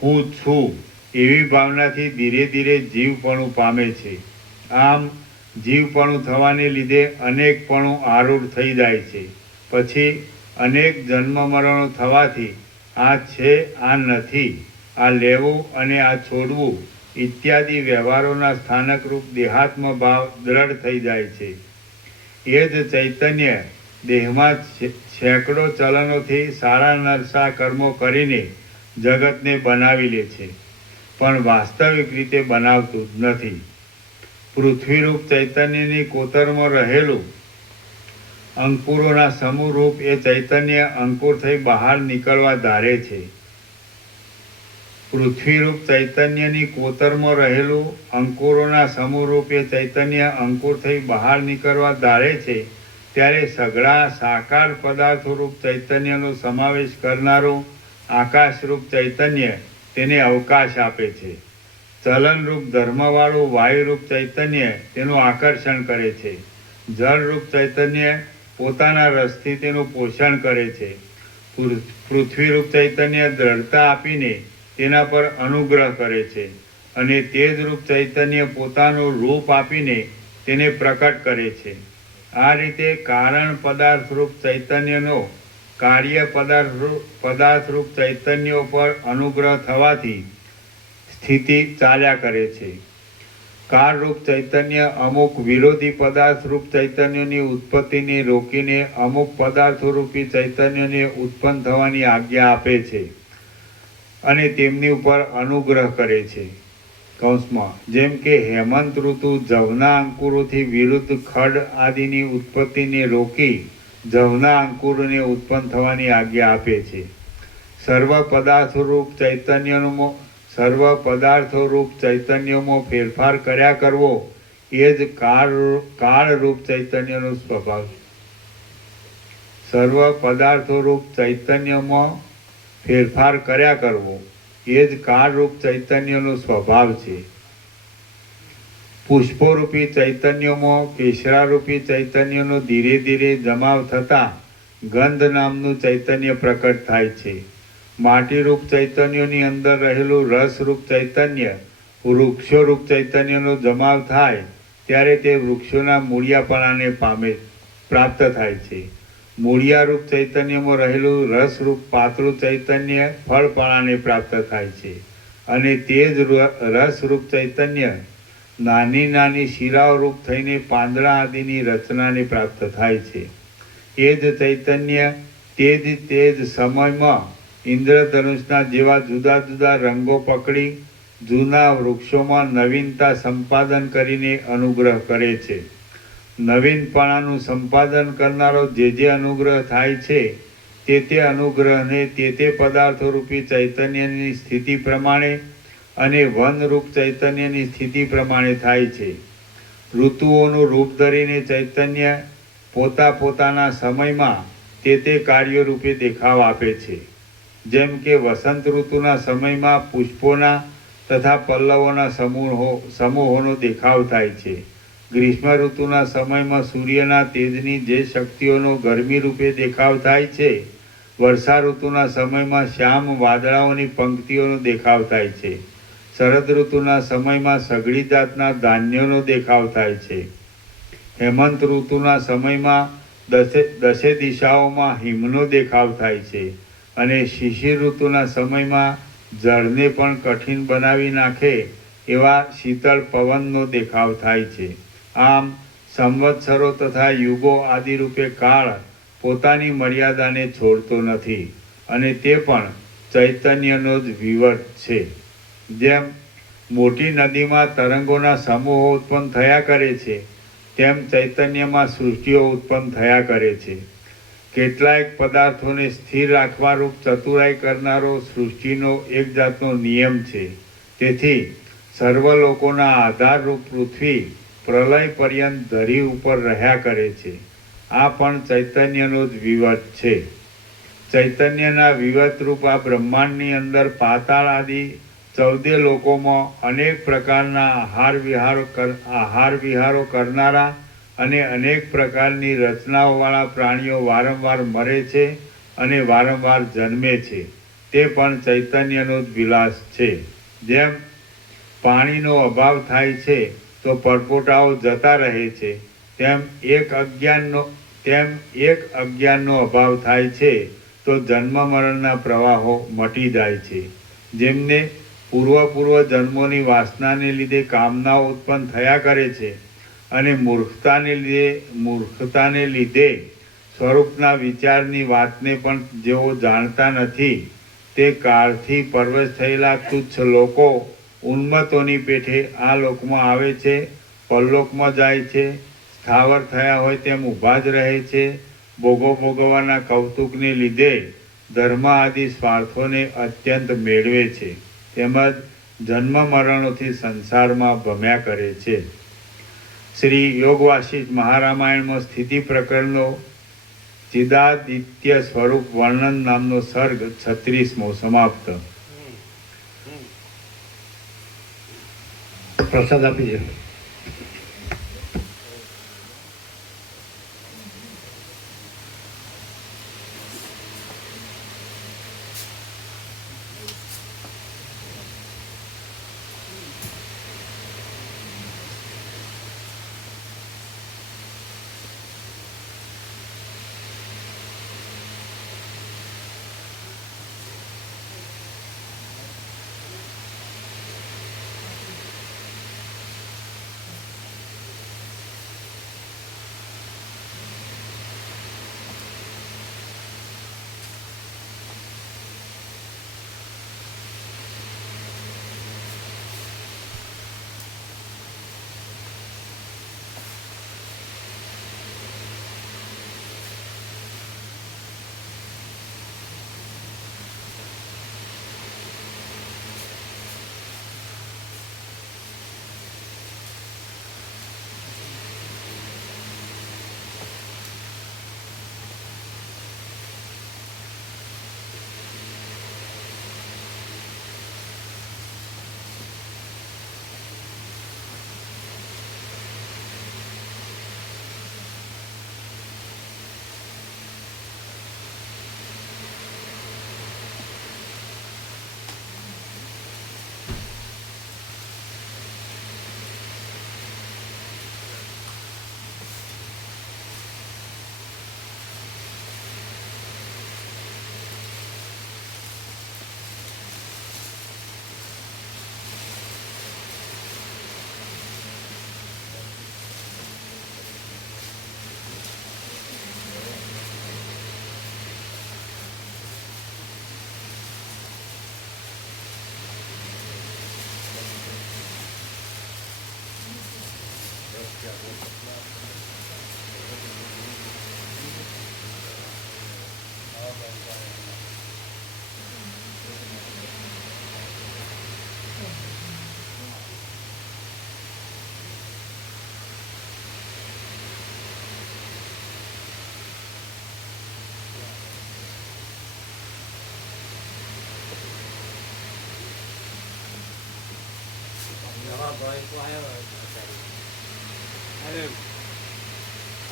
હું છું એવી ભાવનાથી ધીરે ધીરે જીવપણું પામે છે. આમ જીવપણું થવાને લીધે અનેકપણું આરૂઢ થઈ જાય છે. પછી અનેક જન્મ મરણો થવાથી આ છે, આ નથી, આ લેવું અને આ છોડવું ઇત્યાદિ વ્યવહારોના સ્થાનકરૂપ દેહાત્મ ભાવ દ્રઢ થઈ જાય છે. એ જ ચૈતન્ય દેહમાં સેંકડો ચલનોથી સારા નરસા કર્મો કરીને જગતને બનાવી લે છે, પણ વાસ્તવિક રીતે બનાવતું જ નથી. પૃથ્વીરૂપ ચૈતન્યની કોતરમાં રહેલું અંકુરોના સમૂહરૂપ એ ચૈતન્ય અંકુર થઈ બહાર નીકળવા ધારે છે. પૃથ્વીરૂપ ચૈતન્યની કોતરમાં રહેલું અંકુરોના સમૂહરૂપ એ ચૈતન્ય અંકુર થઈ બહાર નીકળવા ધારે છે, ત્યારે સઘળા સાકાર પદાર્થોરૂપ ચૈતન્યનો સમાવેશ કરનારું આકાશરૂપ ચૈતન્ય તેને અવકાશ આપે છે. ચલનરૂપ ધર્મવાળું વાયુરૂપ ચૈતન્ય તેનું આકર્ષણ કરે છે. જળરૂપ ચૈતન્ય પોતાના રસથી તેનું પોષણ કરે છે. પૃથ્વીરૂપ ચૈતન્ય દ્રઢતા આપીને તેના પર અનુગ્રહ કરે છે અને તેજરૂપ ચૈતન્ય પોતાનું રૂપ આપીને તેને પ્રકટ કરે છે. આ રીતે કારણ પદાર્થરૂપ ચૈતન્યનો કાર્ય પદાર્થરૂપ ચૈતન્યો પર અનુગ્રહ થવાથી સ્થિતિ ચાલ્યા કરે છે. કાળરૂપ ચૈતન્ય અમુક વિરોધી પદાર્થરૂપ ચૈતન્યોની ઉત્પત્તિને રોકીને અમુક પદાર્થોરૂપી ચૈતન્યને ઉત્પન્ન થવાની આજ્ઞા આપે છે અને તેમની ઉપર અનુગ્રહ કરે છે. કૌંસમાં જેમ કે હેમંત ઋતુ જવના અંકુરોથી વિરુદ્ધ ખડ આદિની ઉત્પત્તિને રોકી જવના અંકુરોને ઉત્પન્ન થવાની આજ્ઞા આપે છે. સર્વ પદાર્થોરૂપ ચૈતન્યમાં ફેરફાર કર્યા કરવો એ જ કાળરૂપ ચૈતન્યનો સ્વભાવ છે. સર્વ પદાર્થોરૂપ ચૈતન્યમાં ફેરફાર કર્યા કરવો એ જ કાળરૂપ ચૈતન્યનો સ્વભાવ છે. પુષ્પોરૂપી ચૈતન્યમાં કેસરારૂપી ચૈતન્યનો ધીરે ધીરે જમાવ થતાં ગંધ નામનું ચૈતન્ય પ્રકટ થાય છે. માટીરૂપ ચૈતન્યોની અંદર રહેલું રસરૂપ ચૈતન્ય વૃક્ષોરૂપ ચૈતન્યનો જમાવ થાય ત્યારે તે વૃક્ષોના મૂળિયાપણાને પ્રાપ્ત થાય છે. મૂળિયારૂપ ચૈતન્યમાં રહેલું રસરૂપ પાતળું ચૈતન્ય ફળપણાને પ્રાપ્ત થાય છે અને તે જ રસરૂપ ચૈતન્ય નાની નાની શિરાઓરૂપ થઈને પાંદડા આદિની રચનાને પ્રાપ્ત થાય છે. એ જ ચૈતન્ય તે જ સમયમાં ઇન્દ્રધનુષના જેવા જુદા જુદા રંગો પકડી જૂના વૃક્ષોમાં નવીનતા સંપાદન કરીને અનુગ્રહ કરે છે. નવીનપણાનું સંપાદન કરનારો જે અનુગ્રહ થાય છે તે અનુગ્રહને તે પદાર્થોરૂપી ચૈતન્યની સ્થિતિ પ્રમાણે અને વનરૂપ ચૈતન્યની સ્થિતિ પ્રમાણે થાય છે. ઋતુઓનું રૂપ ધરીને ચૈતન્ય પોતાના સમયમાં તે કાર્યો રૂપે દેખાવ આપે છે. જેમ કે વસંત ઋતુના સમયમાં પુષ્પોના તથા પલ્લવોના સમૂહોનો દેખાવ થાય છે. ગ્રીષ્મ ઋતુના સમયમાં સૂર્યના તેજની જે શક્તિઓનો ગરમી રૂપે દેખાવ થાય છે. વર્ષા ઋતુના સમયમાં શ્યામ વાદળાઓની પંક્તિઓનો દેખાવ થાય છે. શરદ ઋતુના સમયમાં સઘળી જાતના ધાન્યોનો દેખાવ થાય છે. હેમંત ઋતુના સમયમાં દસે દિશાઓમાં હિમનો દેખાવ થાય છે અને શિશિર ઋતુના સમયમાં જળને પણ કઠિન બનાવી નાખે એવા શીતળ પવનનો દેખાવ થાય છે. આમ સંવત્સરો તથા યુગો આદિ રૂપે કાળ પોતાની મર્યાદાને છોડતો નથી અને તે પણ ચૈતન્યનો જ વિવર્ત છે. જેમ મોટી નદીમાં તરંગોના સમૂહો ઉત્પન્ન થયા કરે છે તેમ ચૈતન્યમાં સૃષ્ટિઓ ઉત્પન્ન થયા કરે છે. કેટલાક પદાર્થોને સ્થિર રાખવારૂપ ચતુરાઈ કરનારો સૃષ્ટિનો એક જાતનો નિયમ છે. તેથી સર્વ લોકોના આધારરૂપ પૃથ્વી પ્રલય પર્યંત ધરી ઉપર રહ્યા કરે છે આ પણ ચૈતન્યનો જ વિવત છે. ચૈતન્યના વિવતરૂપ આ બ્રહ્માંડની અંદર પાતાળ આદિ 14 લોકોમાં અનેક પ્રકારના આહાર વિહારો કરનારા અને અનેક પ્રકારની રચનાઓવાળા પ્રાણીઓ વારંવાર મરે છે અને વારંવાર જન્મે છે. તે પણ ચૈતન્યનો જ વિલાસ છે. જેમ પાણીનો અભાવ થાય છે તો પરપોટાઓ જતા રહે છે, તેમ એક અજ્ઞાનનો અભાવ થાય છે તો જન્મ મરણના પ્રવાહો મટી જાય છે. જેમને પૂર્વ જન્મોની વાસનાને લીધે કામનાઓ ઉત્પન્ન થયા કરે છે અને મૂર્ખતાને લીધે સ્વરૂપના વિચારની વાતને પણ જેઓ જાણતા નથી તે કાળથી પરવશ થયેલા તુચ્છ લોકો ઉન્મત્તોની પેઠે આ લોકમાં આવે છે, પરલોકમાં જાય છે, સ્થાવર થયા હોય તેમ ઊભા જ રહે છે. ભોગો ભોગવવાના કૌતુકને લીધે ધર્મ આદિ સ્વાર્થોને અત્યંત મેળવે છે, તેમજ જન્મ મરણોથી સંસારમાં ભમ્યા કરે છે. શ્રી યોગ વાસિષ્ઠ મહારામાયણમાં સ્થિતિ પ્રકરણનો ચિદાદિત્ય સ્વરૂપ વર્ણન નામનો સર્ગ 36મો સમાપ્ત. પ્રસાદ આપી છે.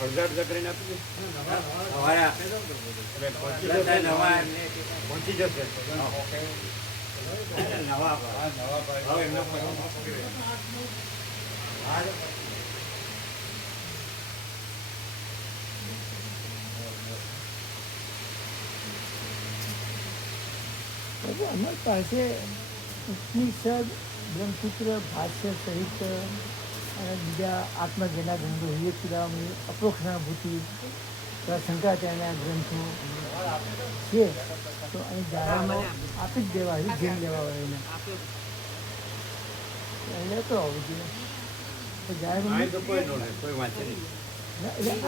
અડધા કરીને આપી પહોંચી જશે. અમારી પાસે ઉપનિષદ, બ્રહ્મસૂત્ર, ભાષ્ય સહિત અને બીજા આત્મજ્ઞાના ગ્રંથો, વિવેક ચૂડામણી, અપરોક્ષાનુભૂતિ, શંકરાચાર્યના ગ્રંથો છે. તો અહીં જાહેરમાં આપી જ દેવા, જેમ લેવા હોય એને લેતો આવું જોઈએ. તો જાહેરમાં એટલે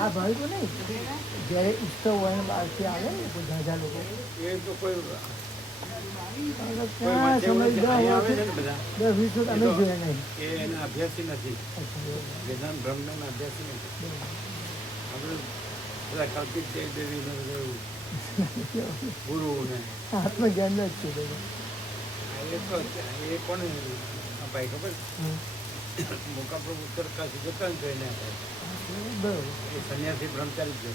આ ભાવિકો નહીં, જ્યારે ઉત્સવ હોય બહારથી આવે ને કોઈ ઝાઝા લોકો એ તો કોઈ ક્યાં સમય 10-20 અમે જોયા નહીં. એના અભ્યાસી નથી, વેદાંત બ્રહ્મના અભ્યાસી નથી. આપણે બધા કલ્પિત દેવીને બધું ગુરુ ને આત્મજ્ઞાન જ છે બધા. એ તો એ કોને ભાઈ ખબર મોકાપ્રભુ ઉત્તરકાશી જતા ને તો એને બરોબર. એ સંન્યાસી બ્રહ્મચારી છે.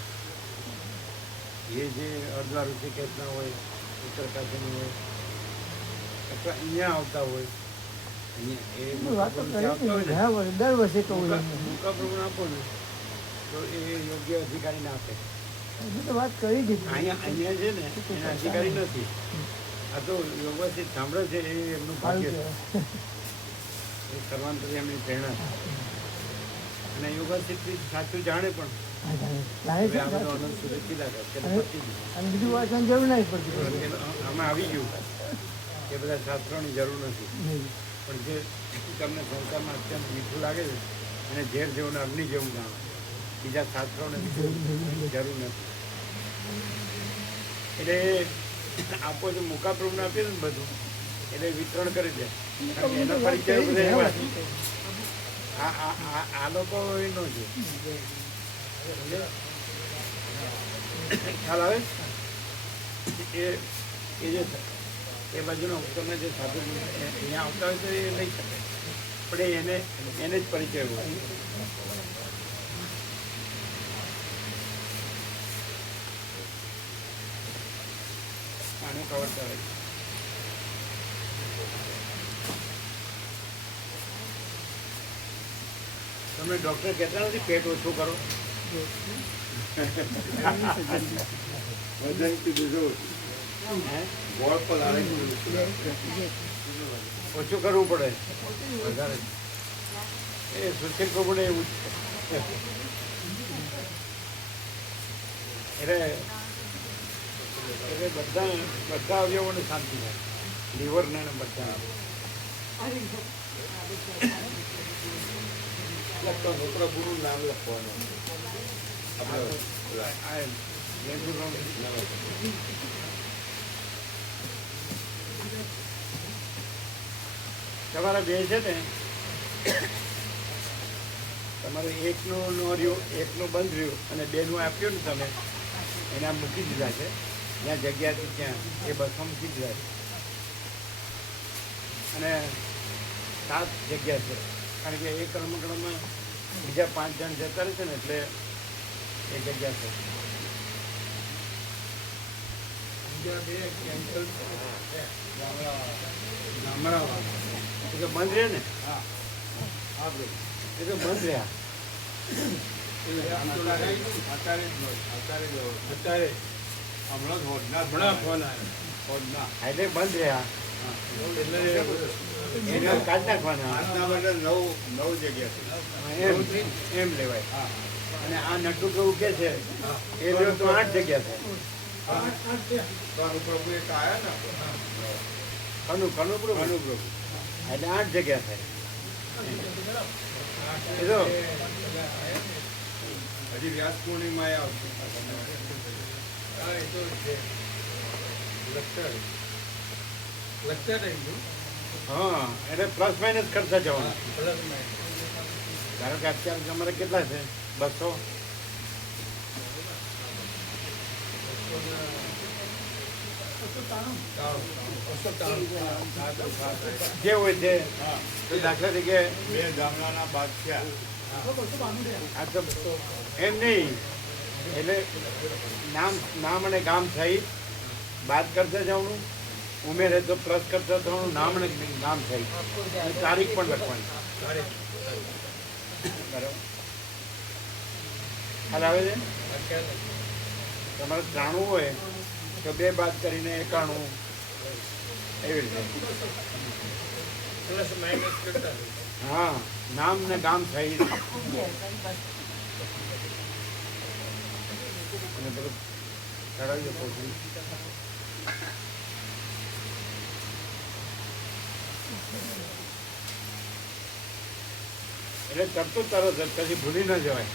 એ જે અર્ધા ઋષિકેશના હોય, ઉત્તરકાશીનું હોય, અથવા અહીંયા આવતા હોય, અહીંયા એ વાતો મોકાપ્રભુ કરી આવતા હોય ને, ઘણા વર્ષ દર વર્ષે કહું એમને. મોકાપ્રભુને આપો ને તો એ યોગ્ય અધિકારીને આપે. મેં તો વાત કરી દીધી. અહીંયા છે ને એના અધિકારી નથી. આ તો વ્યવસ્થિત સાંભળે છે એ એમનું ભાગ્ય સારું છે. કહેવાય. એ સર્વાંતરી એમની પ્રેરણા છે. અને વ્યવસ્થિત સાચું જાણે પણ હા, જાણે હવે છે આ ને. બધો અનંત સુધી કીધા કરે કે અને પતી ગયું. અને બીજું વાંચવાની જરૂર નહીં પડતી. આમાં આવી ગયું એ બધા શાસ્ત્રોની જરૂર નથી. નહીં. પણ જે તમને સંસારમાં અત્યંત મીઠું લાગે છે અને ઝેર જેવું ને અગ્નિ જેવું જાણો, બીજા શાસ્ત્રોને જરૂર નથી. એટલે આપો જે મુકાપ્રભુને આપીએ ને બધું એટલે વિતરણ કરી દે. કારણ કે એનો પરિચય બધા એવા છે. આ લોકો એનો છે. ખ્યાલ આવે એ જે એ બાજુનો તમે જે સાધુ અહીંયા આવતા હોય તો એ લઈ શકે, પણ એને જ પરિચય હોય. આને કવરતા હોય. તમે ડૉક્ટર કહેતા નથી પેટ ઓછું કરો? હે? ઓછું કરવું પડે વધારે. એ સુશીલ પ્રભુને એવું જ છે. એટલે બધા અવયવોને શાંતિ થાય, લીવરને ને બધા. ગુરુ નામ લખવાનું. તમારા બે છે ને, તમારે એકનું ન રહ્યું, એકનું બંધ રહ્યું અને બેનું આપ્યું ને તમે એને આમ મૂકી દીધા છે. જ્યાં જગ્યા હતી ત્યાં એ બસમાં મૂકી દીધા છે. અને 7 જગ્યા છે, કારણ કે એક રમકડામાં બીજા 5 જણ જતા રહે છે ને એટલે એ જગ્યા છે. બંધ રહે ને, એ તો બંધ રહ્યા. એટલે બંધ રહ્યા એને કાઢી નાખવાના. 9 જગ્યા એમ લેવાય. અને આ નટુ પ્રભુ કે છે એ લ્યો તો 8 જગ્યા છે. કનુ પ્રભુ એટલે 8 જગ્યા થાય. એ તો હજી વ્યાસ પૂર્ણિમાએ આવશે. હા, એટલે પ્લસ માઇનસ કરતા જવાનું. ધારો કે અત્યારે તમારે કેટલા છે? 200. જે હોય તે દાખલા તરીકે 2 ગામડાના બાદશાહ. આ તો એમ નહીં, એટલે નામ અને ગામ સહિત બાદ કરતા જવાનું, ઉમેરે તો પ્લસ કરતા થવાનું, નામ અને ગામ સહિત અને તારીખ પણ લખવાની. બરાબર ખ્યાલ આવે છે? તમારે 93 હોય તો 2 બાદ કરીને 91 એવી રીતે. હા, નામ ને ગામ સહિત. અને પેલું ચડાવી પહોંચી. એટલે કરતું તરત જ, પછી ભૂલી ન જવાય.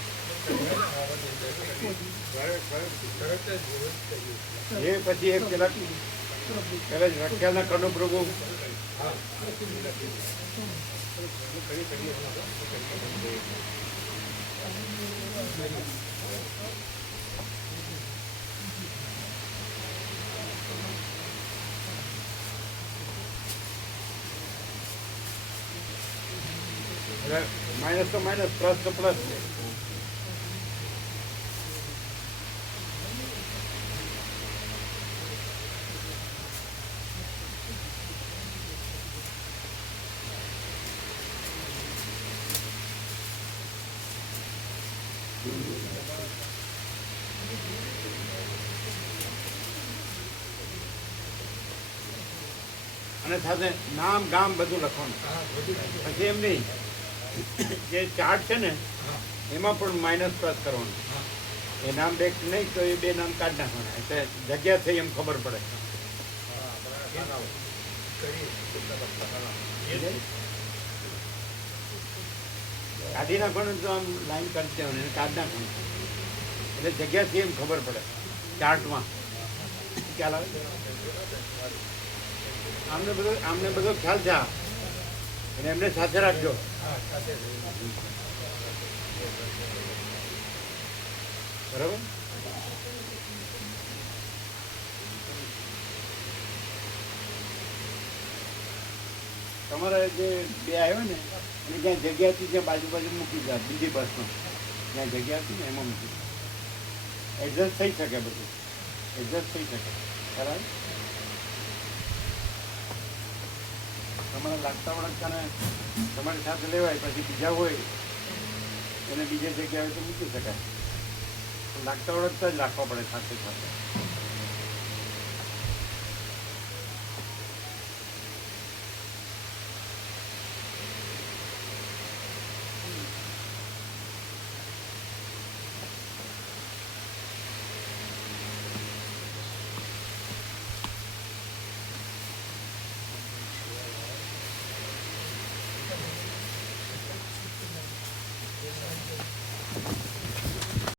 એ પછી એક પેલા રખ્યાના કનુ પ્રભુ એટલે માઇનસ તો માઇનસ, પ્લસ તો પ્લસ છે. અને સાથે નામ ગામ બધું લખવાનું. પછી એમ નહીં, જે ચાર્ટ છે ને એમાં પણ માઇનસ પ્લસ કરવાનું. એ નામ બે નહીં તો એ બે નામ કાઢી નાખવાના, એટલે જગ્યા થઈ એમ ખબર પડે. કાઢી નાખવાનું તો આમ લાઈન કાઢી દેવાની અને કાઢી નાખવાનું, એટલે જગ્યાથી એમ ખબર પડે ચાર્ટમાં. ખ્યાલ આવે? આમને બધો ખ્યાલ છે આ. અને એમને સાથે રાખજો. બરાબર? તમારે જે બે આવ્યો ને અને જ્યાં જગ્યા હતી ત્યાં બાજુ મૂકી દે, બીજી બસમાં જ્યાં જગ્યા હતી ને એમાં મૂકી દે. એડજસ્ટ થઈ શકે, બધું એડજસ્ટ થઈ શકે. બરાબર? તમારે લાગતા વળગતાને તમારી સાથે લેવાય, પછી બીજા હોય એને બીજી જગ્યાએ તો મૂકી શકાય. લાગતા વળગતા જ રાખવા પડે સાથે સાથે.